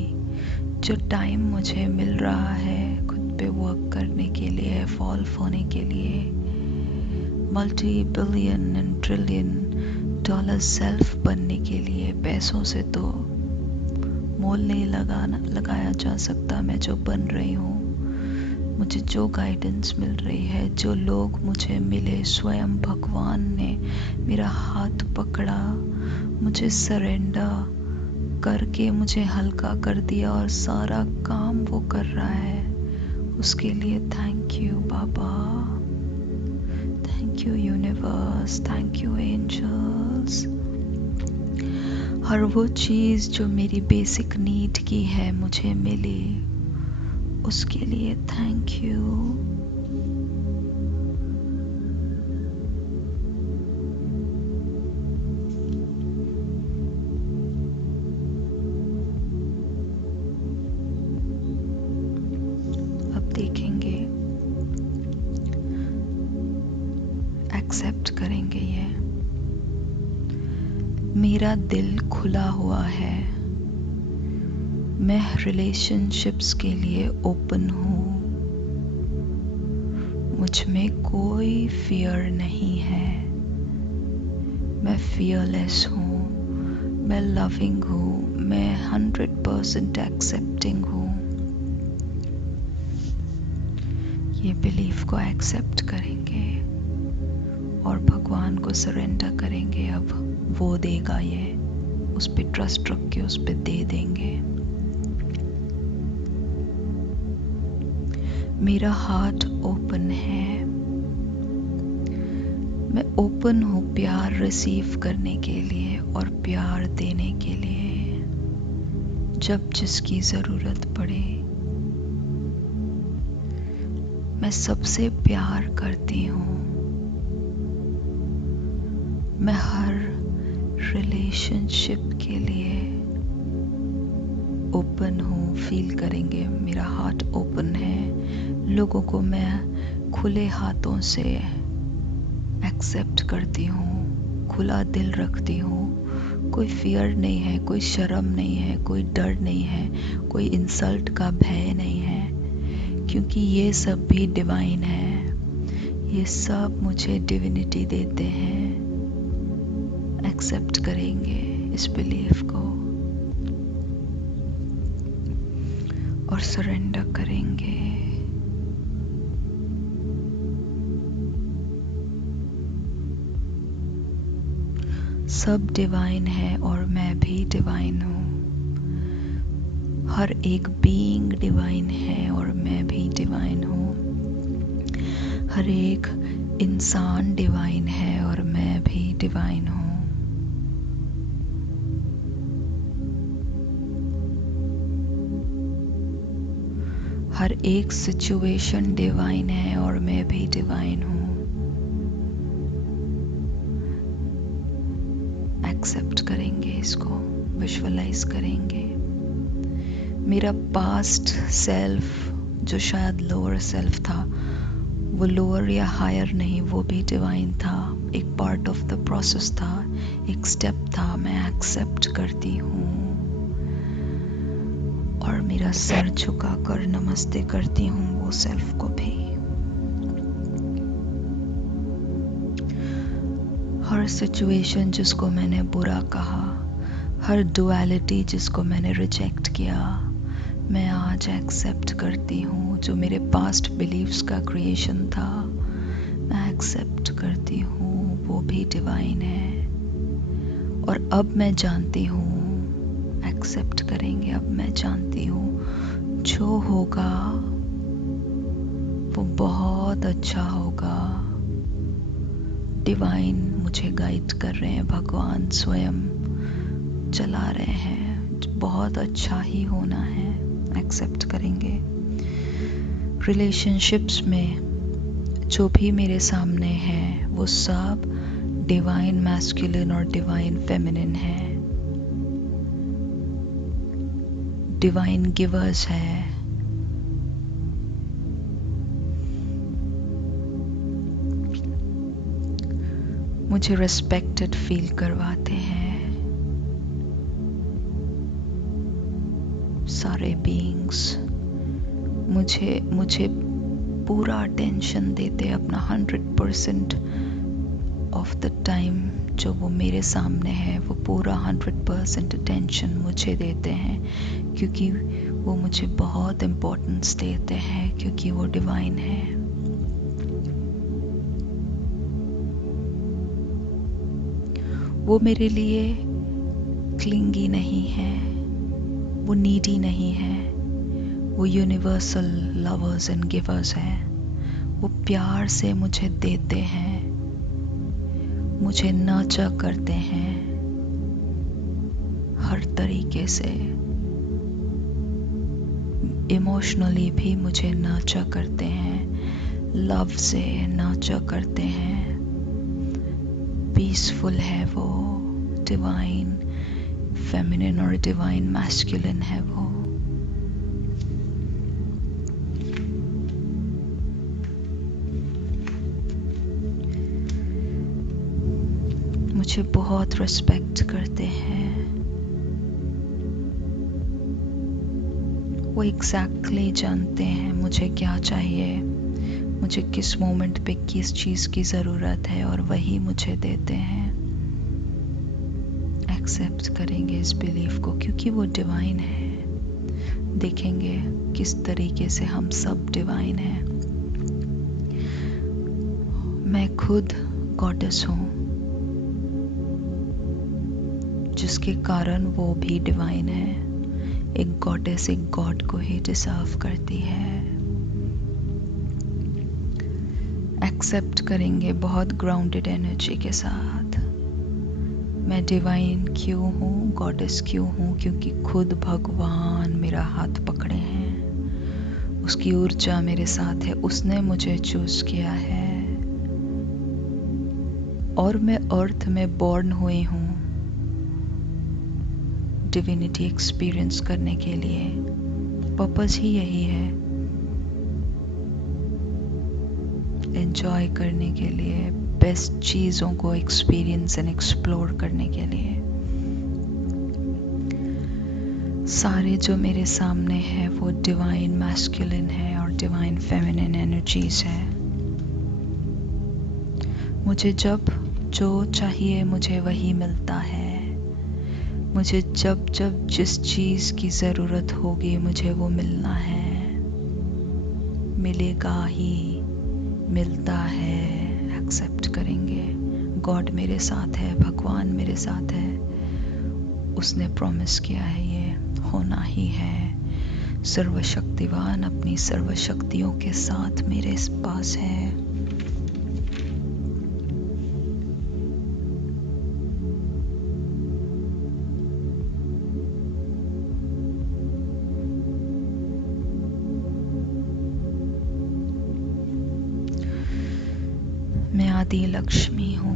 जो time मुझे मिल रहा है खुद पे वर्क करने के लिए, एवॉल्व होने के लिए, multi billion and trillion dollar self बनने के लिए, पैसों से तो मोल नहीं लगाया जा सकता मैं जो बन रही हूँ। मुझे जो गाइडेंस मिल रही है, जो लोग मुझे मिले, स्वयं भगवान ने मेरा हाथ पकड़ा, मुझे सरेंडर करके मुझे हल्का कर दिया और सारा काम वो कर रहा है। उसके लिए thank you Baba, thank you universe, thank you angels. हर वो चीज़ जो मेरी बेसिक नीड की है मुझे मिली, उसके लिए थैंक यू। अब देखेंगे, एक्सेप्ट करेंगे ये। मेरा दिल खुला हुआ है, मैं रिलेशनशिप्स के लिए ओपन हूँ। मुझ में कोई फियर नहीं है, मैं फियरलेस हूँ, मैं लविंग हूँ, मैं 100% एक्सेप्टिंग हूँ। ये बिलीफ को एक्सेप्ट करेंगे और भगवान को सरेंडर करेंगे। अब वो देगा, ये उस पे ट्रस्ट रख के उस पे दे देंगे। मेरा हार्ट ओपन है, मैं ओपन हूँ प्यार रिसीव करने के लिए और प्यार देने के लिए जब जिसकी ज़रूरत पड़े। मैं सबसे प्यार करती हूँ, मैं हर रिलेशनशिप के लिए ओपन हूँ। फील करेंगे मेरा हार्ट ओपन है, लोगों को मैं खुले हाथों से एक्सेप्ट करती हूँ, खुला दिल रखती हूँ। कोई फियर नहीं है, कोई शर्म नहीं है, कोई डर नहीं है, कोई इंसल्ट का भय नहीं है, क्योंकि ये सब भी डिवाइन है। ये सब मुझे डिविनिटी देते हैं। एक्सेप्ट करेंगे इस बिलीफ को और सरेंडर करेंगे। सब डिवाइन है और मैं भी डिवाइन हूँ। हर एक बीइंग डिवाइन है और मैं भी डिवाइन हूँ। हर एक इंसान डिवाइन है और मैं भी डिवाइन हूँ। हर एक सिचुएशन डिवाइन है और मैं भी डिवाइन हूँ। एक्सेप्ट करेंगे इसको, विजुअलाइज करेंगे। मेरा पास्ट सेल्फ जो शायद लोअर सेल्फ था, वो लोअर या हायर नहीं, वो भी डिवाइन था। एक पार्ट ऑफ द प्रोसेस था, एक स्टेप था। मैं एक्सेप्ट करती हूँ और मेरा सर झुकाकर नमस्ते करती हूँ वो सेल्फ को भी। हर सिचुएशन जिसको मैंने बुरा कहा, हर डुअलिटी जिसको मैंने रिजेक्ट किया, मैं आज एक्सेप्ट करती हूँ। जो मेरे पास्ट बिलीव्स का क्रिएशन था, मैं एक्सेप्ट करती हूँ, वो भी डिवाइन है। और अब मैं जानती हूँ, एक्सेप्ट करेंगे, अब मैं जानती हूँ जो होगा वो बहुत अच्छा होगा। डिवाइन मुझे गाइड कर रहे हैं, भगवान स्वयं चला रहे हैं, बहुत अच्छा ही होना है। एक्सेप्ट करेंगे। रिलेशनशिप्स में जो भी मेरे सामने है वो सब डिवाइन मैस्कुलिन और डिवाइन फेमिनिन है। डिवाइन गिवर्स है, मुझे रिस्पेक्टेड फील करवाते हैं। सारे बीइंग्स मुझे पूरा अटेंशन देते, अपना 100% ऑफ द टाइम जो वो मेरे सामने है, वो पूरा 100% अटेंशन मुझे देते हैं, क्योंकि वो मुझे बहुत इम्पोर्टेंस देते हैं, क्योंकि वो डिवाइन है। वो मेरे लिए क्लिंगी नहीं है, वो नीडी नहीं है, वो यूनिवर्सल लवर्स एंड गिवर्स हैं। वो प्यार से मुझे देते हैं, मुझे नर्चर करते हैं, हर तरीके से। इमोशनली भी मुझे नर्चर करते हैं, लव से नर्चर करते हैं। पीसफुल है वो, डिवाइन फेमिनिन और डिवाइन मैस्कुलिन है वो। मुझे बहुत रिस्पेक्ट करते हैं। वो एग्जैक्टली जानते हैं मुझे क्या चाहिए, मुझे किस मोमेंट पे किस चीज़ की ज़रूरत है, और वही मुझे देते हैं। एक्सेप्ट करेंगे इस बिलीफ को, क्योंकि वो डिवाइन है। देखेंगे किस तरीके से हम सब डिवाइन हैं। मैं खुद गॉडेस हूँ, जिसके कारण वो भी डिवाइन है। एक गॉडेस एक गॉड को ही डिजर्व करती है। एक्सेप्ट करेंगे बहुत ग्राउंडेड एनर्जी के साथ। मैं डिवाइन क्यों हूँ, गॉडेस क्यों हूँ? क्योंकि खुद भगवान मेरा हाथ पकड़े हैं, उसकी ऊर्जा मेरे साथ है, उसने मुझे चूज किया है। और मैं अर्थ में बॉर्न हुई हूँ डिविनिटी एक्सपीरियंस करने के लिए। पर्पस ही यही है, एंजॉय करने के लिए, बेस्ट चीज़ों को एक्सपीरियंस एंड एक्सप्लोर करने के लिए। सारे जो मेरे सामने है वो डिवाइन मैस्कुलिन है और डिवाइन फेमिनिन एनर्जीज है। मुझे जब जो चाहिए मुझे वही मिलता है। मुझे जब जब जिस चीज़ की ज़रूरत होगी मुझे वो मिलना है, मिलेगा ही, मिलता है। एक्सेप्ट करेंगे, गॉड मेरे साथ है, भगवान मेरे साथ है, उसने प्रॉमिस किया है, ये होना ही है। सर्वशक्तिवान अपनी सर्वशक्तियों के साथ मेरे पास है। मैं आदि लक्ष्मी हूँ।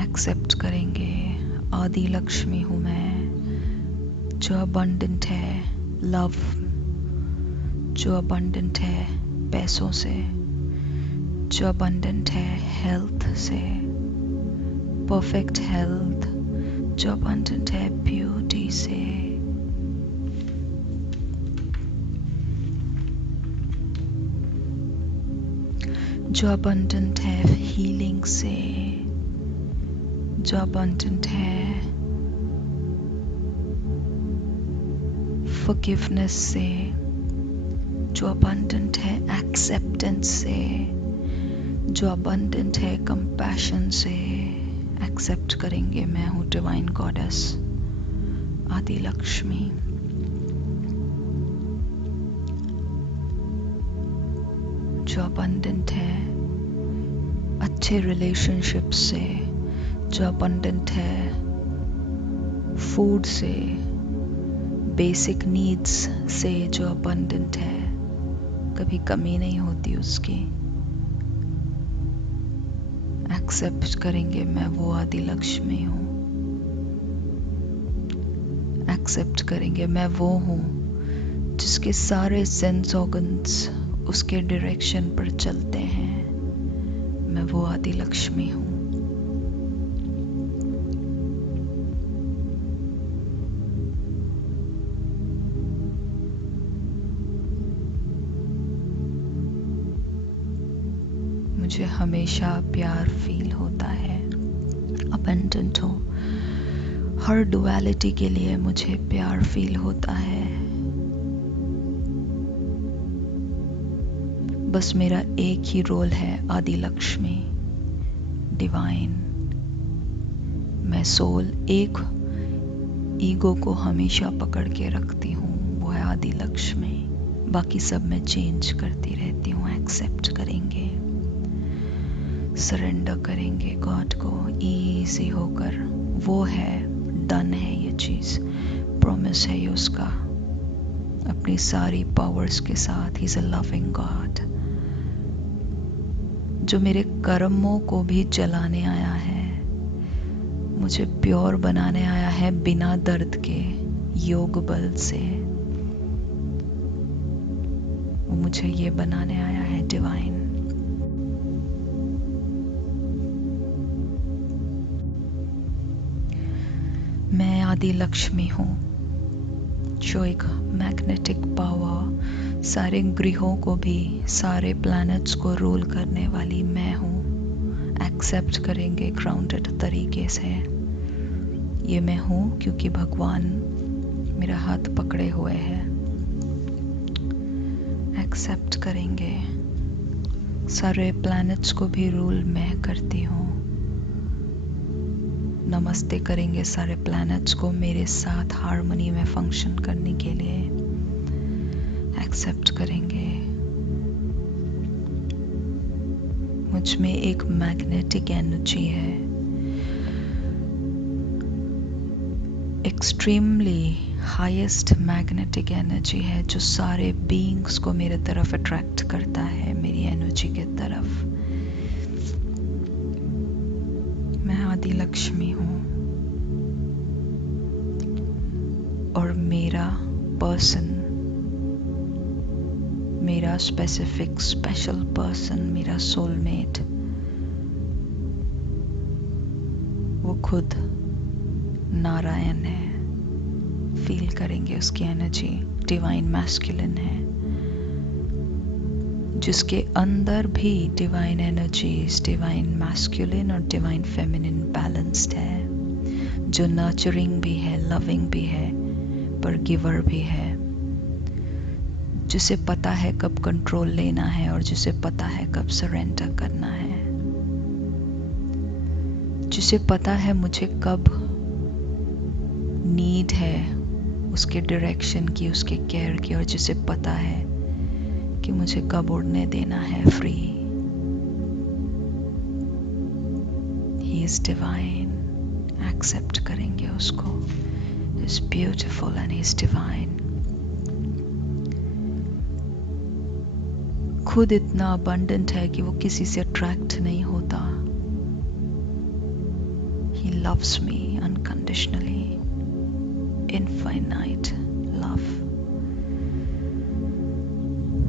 एक्सेप्ट करेंगे, आदि लक्ष्मी हूँ मैं, जो अबंडेंट है लव, जो अबंडेंट है पैसों से, जो अबंडेंट है हेल्थ से, परफेक्ट हेल्थ, जो अबंडेंट है ब्यूटी से। जो अबंडेंट है हीलिंग से, जो अबंडेंट है फॉरगिवनेस से, जो अबंडेंट है एक्सेप्टेंस से, जो अबंडेंट है कंपैशन से। एक्सेप्ट करेंगे, मैं हूँ डिवाइन गॉडेस आदि लक्ष्मी। जो अबंडेंट है अच्छे रिलेशनशिप से, जो अबंडेंट है फूड से, बेसिक नीड्स से, जो अबंडेंट है, कभी कमी नहीं होती उसकी। एक्सेप्ट करेंगे, मैं वो आदि लक्ष्मी हूँ। एक्सेप्ट करेंगे, मैं वो हूँ जिसके सारे सेंस ऑर्गन्स उसके डायरेक्शन पर चलते हैं। मैं वो आदि लक्ष्मी हूँ। मुझे हमेशा प्यार फील होता है, अबंडेंट हूँ। हर डुअलिटी के लिए मुझे प्यार फील होता है। बस मेरा एक ही रोल है, आदि लक्ष्मी डिवाइन। मैं सोल एक ईगो को हमेशा पकड़ के रखती हूँ, वो है आदि लक्ष्मी। बाकी सब मैं चेंज करती रहती हूँ। एक्सेप्ट करेंगे, सरेंडर करेंगे गॉड को, इजी होकर। वो है डन है ये चीज़, प्रॉमिस है ये उसका, अपनी सारी पावर्स के साथ। He is a loving God जो मेरे कर्मों को भी जलाने आया है, मुझे प्योर बनाने आया है बिना दर्द के, योग बल से। वो मुझे ये बनाने आया है डिवाइन। मैं आदि लक्ष्मी हूँ जो एक मैग्नेटिक पावर सारे ग्रहों को भी, सारे प्लैनेट्स को रूल करने वाली मैं हूँ। एक्सेप्ट करेंगे ग्राउंडेड तरीके से। ये मैं हूँ क्योंकि भगवान मेरा हाथ पकड़े हुए है। एक्सेप्ट करेंगे सारे प्लैनेट्स को भी रूल मैं करती हूँ। नमस्ते करेंगे सारे प्लैनेट्स को मेरे साथ हार्मनी में फंक्शन करने के लिए। एक्सेप्ट करेंगे मुझ में एक मैग्नेटिक एनर्जी है, एक्सट्रीमली हाईएस्ट मैग्नेटिक एनर्जी है जो सारे बीइंग्स को मेरे तरफ अट्रैक्ट करता है, मेरी एनर्जी के तरफ। मैं आदि लक्ष्मी हूँ और मेरा पर्सन, मेरा स्पेसिफिक स्पेशल पर्सन, मेरा सोलमेट, वो खुद नारायण है। फील करेंगे उसकी एनर्जी, डिवाइन मैस्कुलिन है, जिसके अंदर भी डिवाइन एनर्जीज, डिवाइन मैस्कुलिन और डिवाइन फेमिनिन बैलेंस्ड है, जो नर्चरिंग भी है, लविंग भी है, पर गिवर भी है, जिसे पता है कब कंट्रोल लेना है और जिसे पता है कब सरेंडर करना है, जिसे पता है मुझे कब नीड है उसके डायरेक्शन की, उसके केयर की, और जिसे पता है कि मुझे कब उड़ने देना है free. He is divine. Accept करेंगे उसको। He is beautiful and he is divine. खुद इतना अबंडेंट है कि वो किसी से अट्रैक्ट नहीं होता। He loves me unconditionally, infinite love.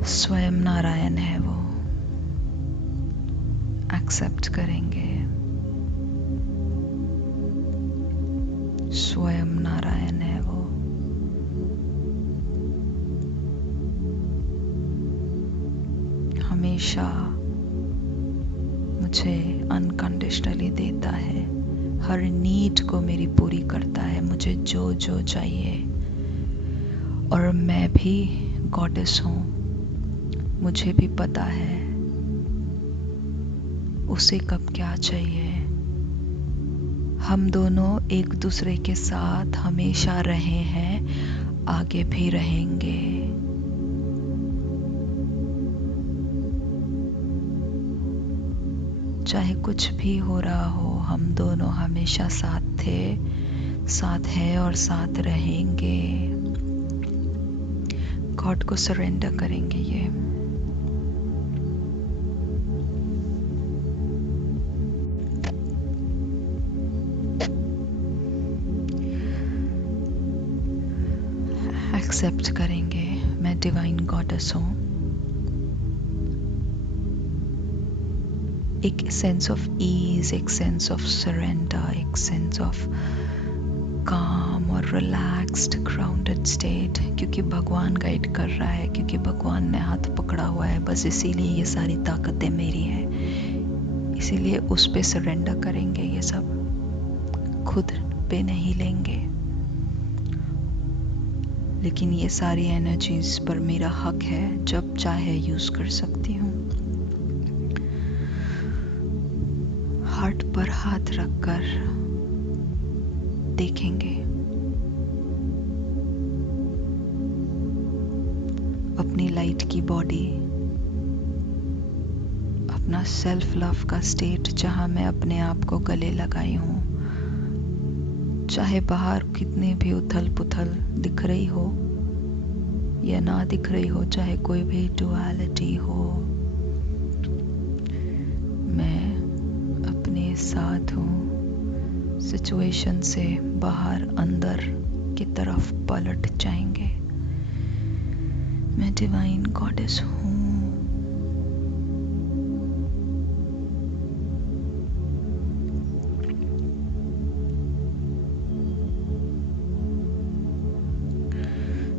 स्वयं नारायण है वो। एक्सेप्ट करेंगे स्वयं नारायण है वो। हमेशा मुझे अनकंडीशनली देता है, हर नीड को मेरी पूरी करता है, मुझे जो जो चाहिए। और मैं भी गॉडेस हूँ, मुझे भी पता है उसे कब क्या चाहिए। हम दोनों एक दूसरे के साथ हमेशा रहे हैं, आगे भी रहेंगे। चाहे कुछ भी हो रहा हो, हम दोनों हमेशा साथ थे, साथ है और साथ रहेंगे। गॉड को सरेंडर करेंगे ये। एक्सेप्ट करेंगे मैं डिवाइन गॉडेस हूँ। एक सेंस ऑफ ईज, एक सेंस ऑफ सरेंडर, एक सेंस ऑफ काम और रिलैक्स्ड ग्राउंडेड स्टेट, क्योंकि भगवान गाइड कर रहा है, क्योंकि भगवान ने हाथ पकड़ा हुआ है। बस इसीलिए ये सारी ताकतें मेरी हैं, इसीलिए उस पे सरेंडर करेंगे। ये सब खुद पे नहीं लेंगे, लेकिन ये सारी एनर्जीज पर मेरा हक है, जब चाहे यूज कर सकती हूँ। हार्ट पर हाथ रखकर देखेंगे अपनी लाइट की बॉडी, अपना सेल्फ लव का स्टेट, जहां मैं अपने आप को गले लगाई हूं, चाहे बाहर कितनी भी उथल पुथल दिख रही हो या ना दिख रही हो, चाहे कोई भी डुअलिटी हो, मैं अपने साथ हूँ। सिचुएशन से बाहर अंदर की तरफ पलट जाएंगे। मैं डिवाइन गॉडेस हूँ।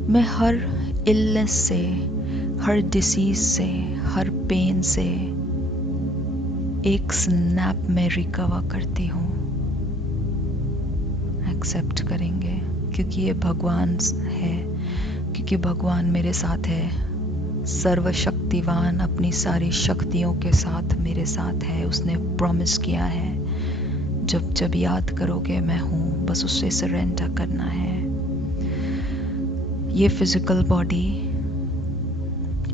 मैं हर इलनेस से, हर डिसीज से, हर पेन से एक स्नैप में रिकवर करती हूँ। एक्सेप्ट करेंगे क्योंकि ये भगवान है, क्योंकि भगवान मेरे साथ है। सर्वशक्तिवान अपनी सारी शक्तियों के साथ मेरे साथ है। उसने प्रॉमिस किया है, जब जब याद करोगे मैं हूँ, बस उससे सरेंडर करना है। ये फिजिकल बॉडी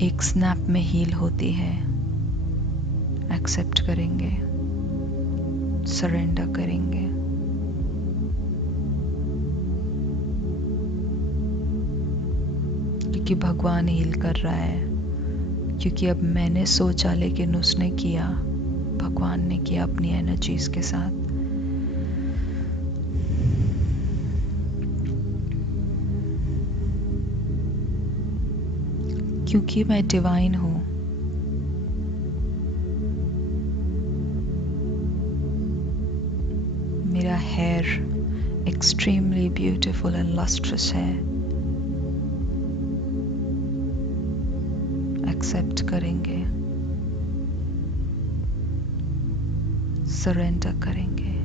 एक स्नैप में हील होती है। एक्सेप्ट करेंगे, सरेंडर करेंगे। क्योंकि भगवान हील कर रहा है, क्योंकि अब मैंने सोचा लेकिन उसने किया, भगवान ने किया अपनी एनर्जीज के साथ। क्योंकि मैं डिवाइन हूँ, मेरा hair extremely beautiful and lustrous है। एक्सेप्ट करेंगे, सरेंडर करेंगे।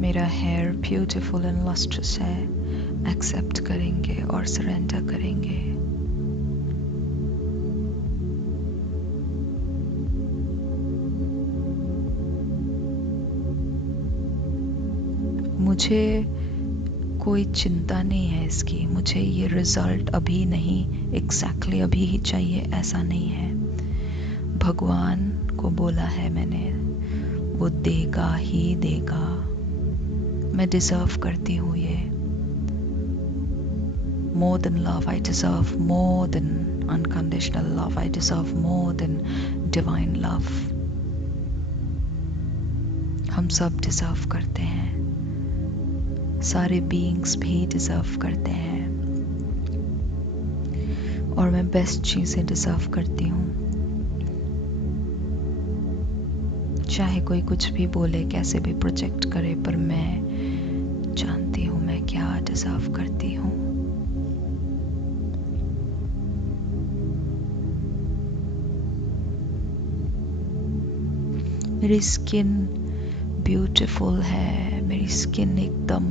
मेरा हेयर ब्यूटीफुल एंड लस्ट्रस है। एक्सेप्ट करेंगे और सरेंडर करेंगे। मुझे कोई चिंता नहीं है इसकी, मुझे ये रिजल्ट अभी नहीं, एग्जैक्टली अभी ही चाहिए, ऐसा नहीं है। भगवान को बोला है मैंने, वो देगा ही देगा। मैं डिजर्व करती हूँ ये। More than love, I deserve more than unconditional love. I deserve more than divine love. हम सब डिजर्व करते हैं, सारे बीइंग्स भी डिजर्व करते हैं, और मैं बेस्ट चीजें डिजर्व करती हूँ। चाहे कोई कुछ भी बोले, कैसे भी प्रोजेक्ट करे, पर मैं जानती हूँ मैं क्या डिजर्व करती हूँ। मेरी स्किन ब्यूटीफुल है। मेरी स्किन एकदम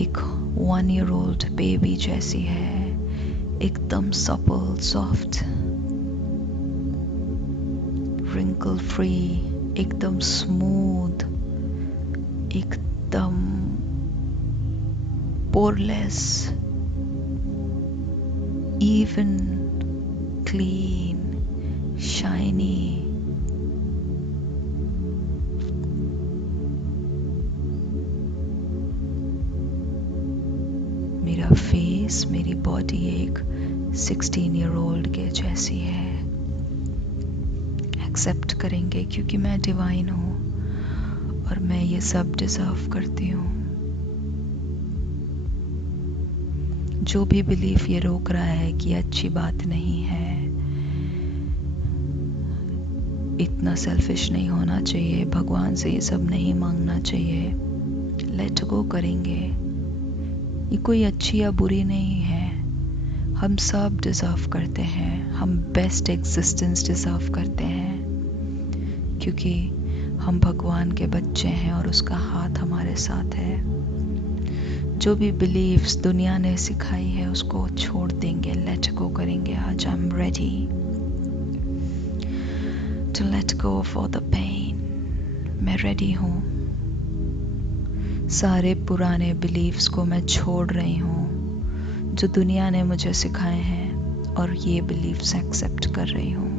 एक 1 year old बेबी जैसी है, एकदम सपल, सॉफ्ट, रिंकल फ्री, एकदम स्मूथ, एकदम पोरलेस, इवन, क्लीन, शाइनी। मेरा फेस, मेरी बॉडी एक 16 year old के जैसी है। एक्सेप्ट करेंगे क्योंकि मैं डिवाइन हूँ और मैं ये सब डिजर्व करती हूँ। जो भी बिलीफ ये रोक रहा है कि अच्छी बात नहीं है, इतना सेल्फिश नहीं होना चाहिए, भगवान से ये सब नहीं मांगना चाहिए, लेट गो करेंगे। ये कोई अच्छी या बुरी नहीं है, हम सब डिजर्व करते हैं, हम बेस्ट एग्जिस्टेंस डिजर्व करते हैं, क्योंकि हम भगवान के बच्चे हैं और उसका हाथ हमारे साथ है। जो भी बिलीव्स दुनिया ने सिखाई है उसको छोड़ देंगे, लेट गो करेंगे। आज I am ready to let go for the pain. मैं रेडी हूँ। सारे पुराने बिलीव्स को मैं छोड़ रही हूँ जो दुनिया ने मुझे सिखाए हैं, और ये बिलीव्स एक्सेप्ट कर रही हूँ।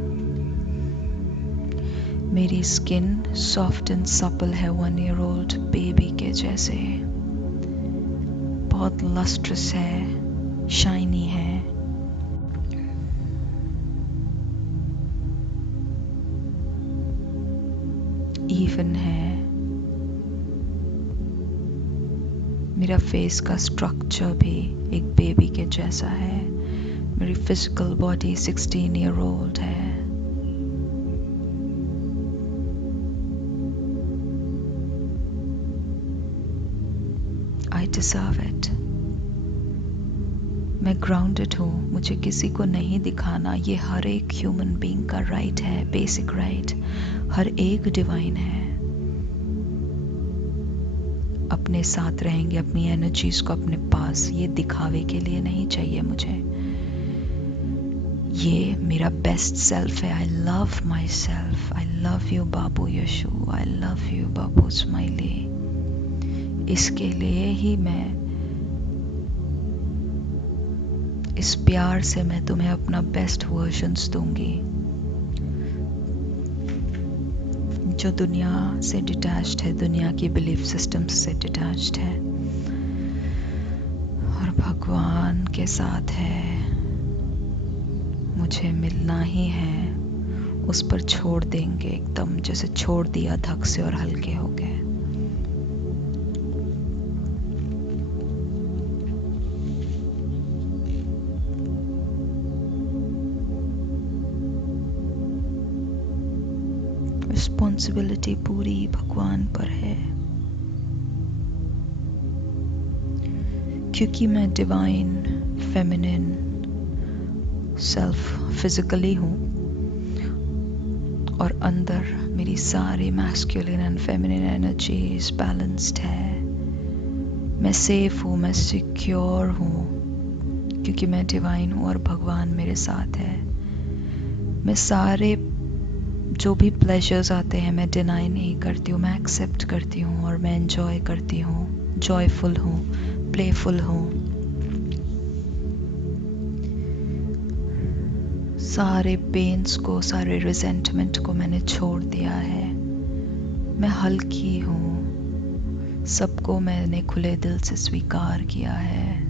मेरी स्किन सॉफ्ट एंड सपल है 1 year old बेबी के जैसे, बहुत लस्ट्रस है, शाइनी है। इवन है। मेरा फेस का स्ट्रक्चर भी एक बेबी के जैसा है। मेरी फिजिकल बॉडी 16 year old है। I deserve it. मैं ग्राउंडेड हूँ, मुझे किसी को नहीं दिखाना। ये हर एक ह्यूमन बीइंग का राइट है, बेसिक राइट। हर एक डिवाइन है। अपने साथ रहेंगे, अपनी एनर्जीज को अपने पास, ये दिखावे के लिए नहीं चाहिए मुझे। ये मेरा बेस्ट सेल्फ है। I love myself. I love you बाबू यशु। आई लव यू बाबू स्माइली। इसके लिए ही मैं, इस प्यार से मैं तुम्हें अपना बेस्ट वर्जन्स दूंगी, जो दुनिया से डिटैच्ड है, दुनिया की बिलीफ सिस्टम्स से डिटैच्ड है और भगवान के साथ है। मुझे मिलना ही है, उस पर छोड़ देंगे एकदम, जैसे छोड़ दिया धक से और हल्के हो गए। रिस्पॉन्सिबिलिटी पूरी भगवान पर है, क्योंकि मैं डिवाइन फेमिनिन सेल्फ फिजिकली हूँ और अंदर मेरी सारी masculine and feminine energies balanced है। मैं सेफ हूँ, मैं सिक्योर हूँ, क्योंकि मैं डिवाइन हूँ और भगवान मेरे साथ है। मैं सारे जो भी प्लेजर्स आते हैं मैं डिनाई नहीं करती हूँ, मैं एक्सेप्ट करती हूँ और मैं एंजॉय करती हूँ, जॉयफुल हूँ, प्लेफुल हूँ। सारे पेन्स को, सारे रिजेंटमेंट को मैंने छोड़ दिया है। मैं हल्की हूँ, सबको मैंने खुले दिल से स्वीकार किया है।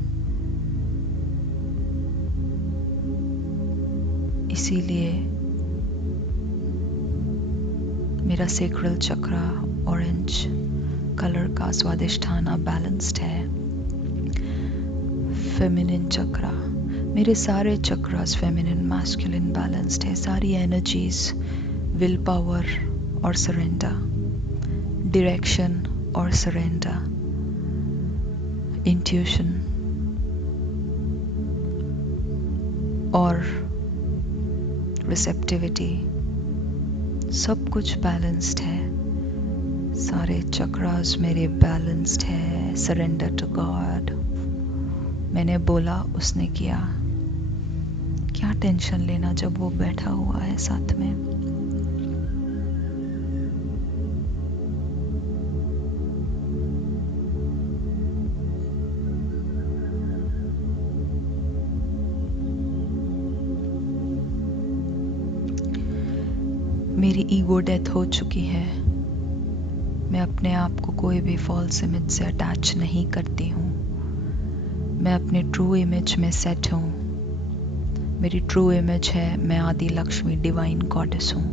इसीलिए मेरा सेक्रल चक्रा ऑरेंज कलर का स्वादिष्ठाना बैलेंस्ड है। फेमिनिन चक्रा, मेरे सारे चक्रास फेमिनिन मैस्कुलिन बैलेंस्ड है। सारी एनर्जीज, विल पावर और सरेंडर, डायरेक्शन और सरेंडर, इंट्यूशन और रिसेप्टिविटी, सब कुछ बैलेंस्ड है। सारे चक्रास मेरे बैलेंस्ड है। Surrender to God. मैंने बोला, उसने किया। क्या टेंशन लेना जब वो बैठा हुआ है साथ में। मेरी ईगो डेथ हो चुकी है। मैं अपने आप को कोई भी फॉल्स इमेज से अटैच नहीं करती हूँ। मैं अपने ट्रू इमेज में सेट हूँ। मेरी ट्रू इमेज है, मैं आदि लक्ष्मी डिवाइन गॉडेस हूँ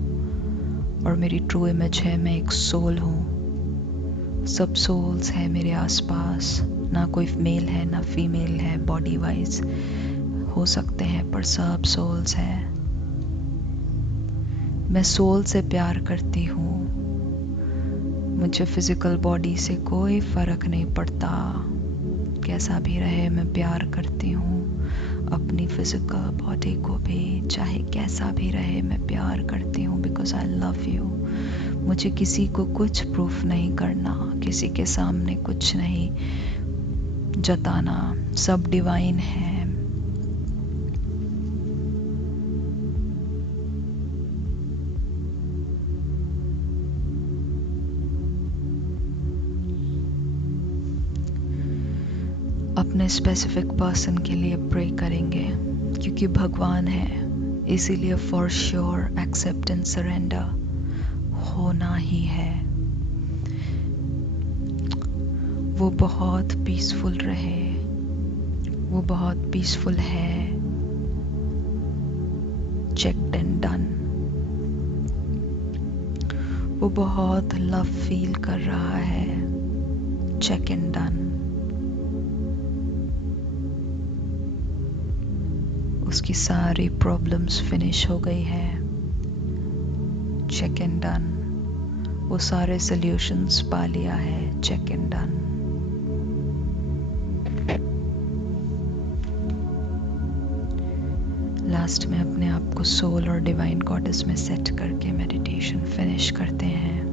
और मेरी ट्रू इमेज है, मैं एक सोल हूँ। सब सोल्स हैं मेरे आसपास, ना कोई मेल है ना फीमेल है, बॉडी वाइज हो सकते हैं पर सब सोल्स हैं। मैं सोल से प्यार करती हूँ। मुझे फिजिकल बॉडी से कोई फर्क नहीं पड़ता, कैसा भी रहे मैं प्यार करती हूँ। अपनी फिजिकल बॉडी को भी चाहे कैसा भी रहे मैं प्यार करती हूँ, बिकॉज आई लव यू। मुझे किसी को कुछ प्रूफ नहीं करना, किसी के सामने कुछ नहीं जताना। सब डिवाइन है। अपने स्पेसिफिक पर्सन के लिए प्रे करेंगे, क्योंकि भगवान है, इसीलिए for sure accept and surrender होना ही है। वो बहुत पीसफुल रहे, वो बहुत पीसफुल है। Checked and done. वो बहुत लव फील कर रहा है। Check and done. उसकी सारी प्रॉब्लम्स फिनिश हो गई है। Check and done. वो सारे सॉल्यूशंस पा लिया है। Check and done. लास्ट में अपने आप को सोल और डिवाइन गॉडेस में सेट करके मेडिटेशन फिनिश करते हैं।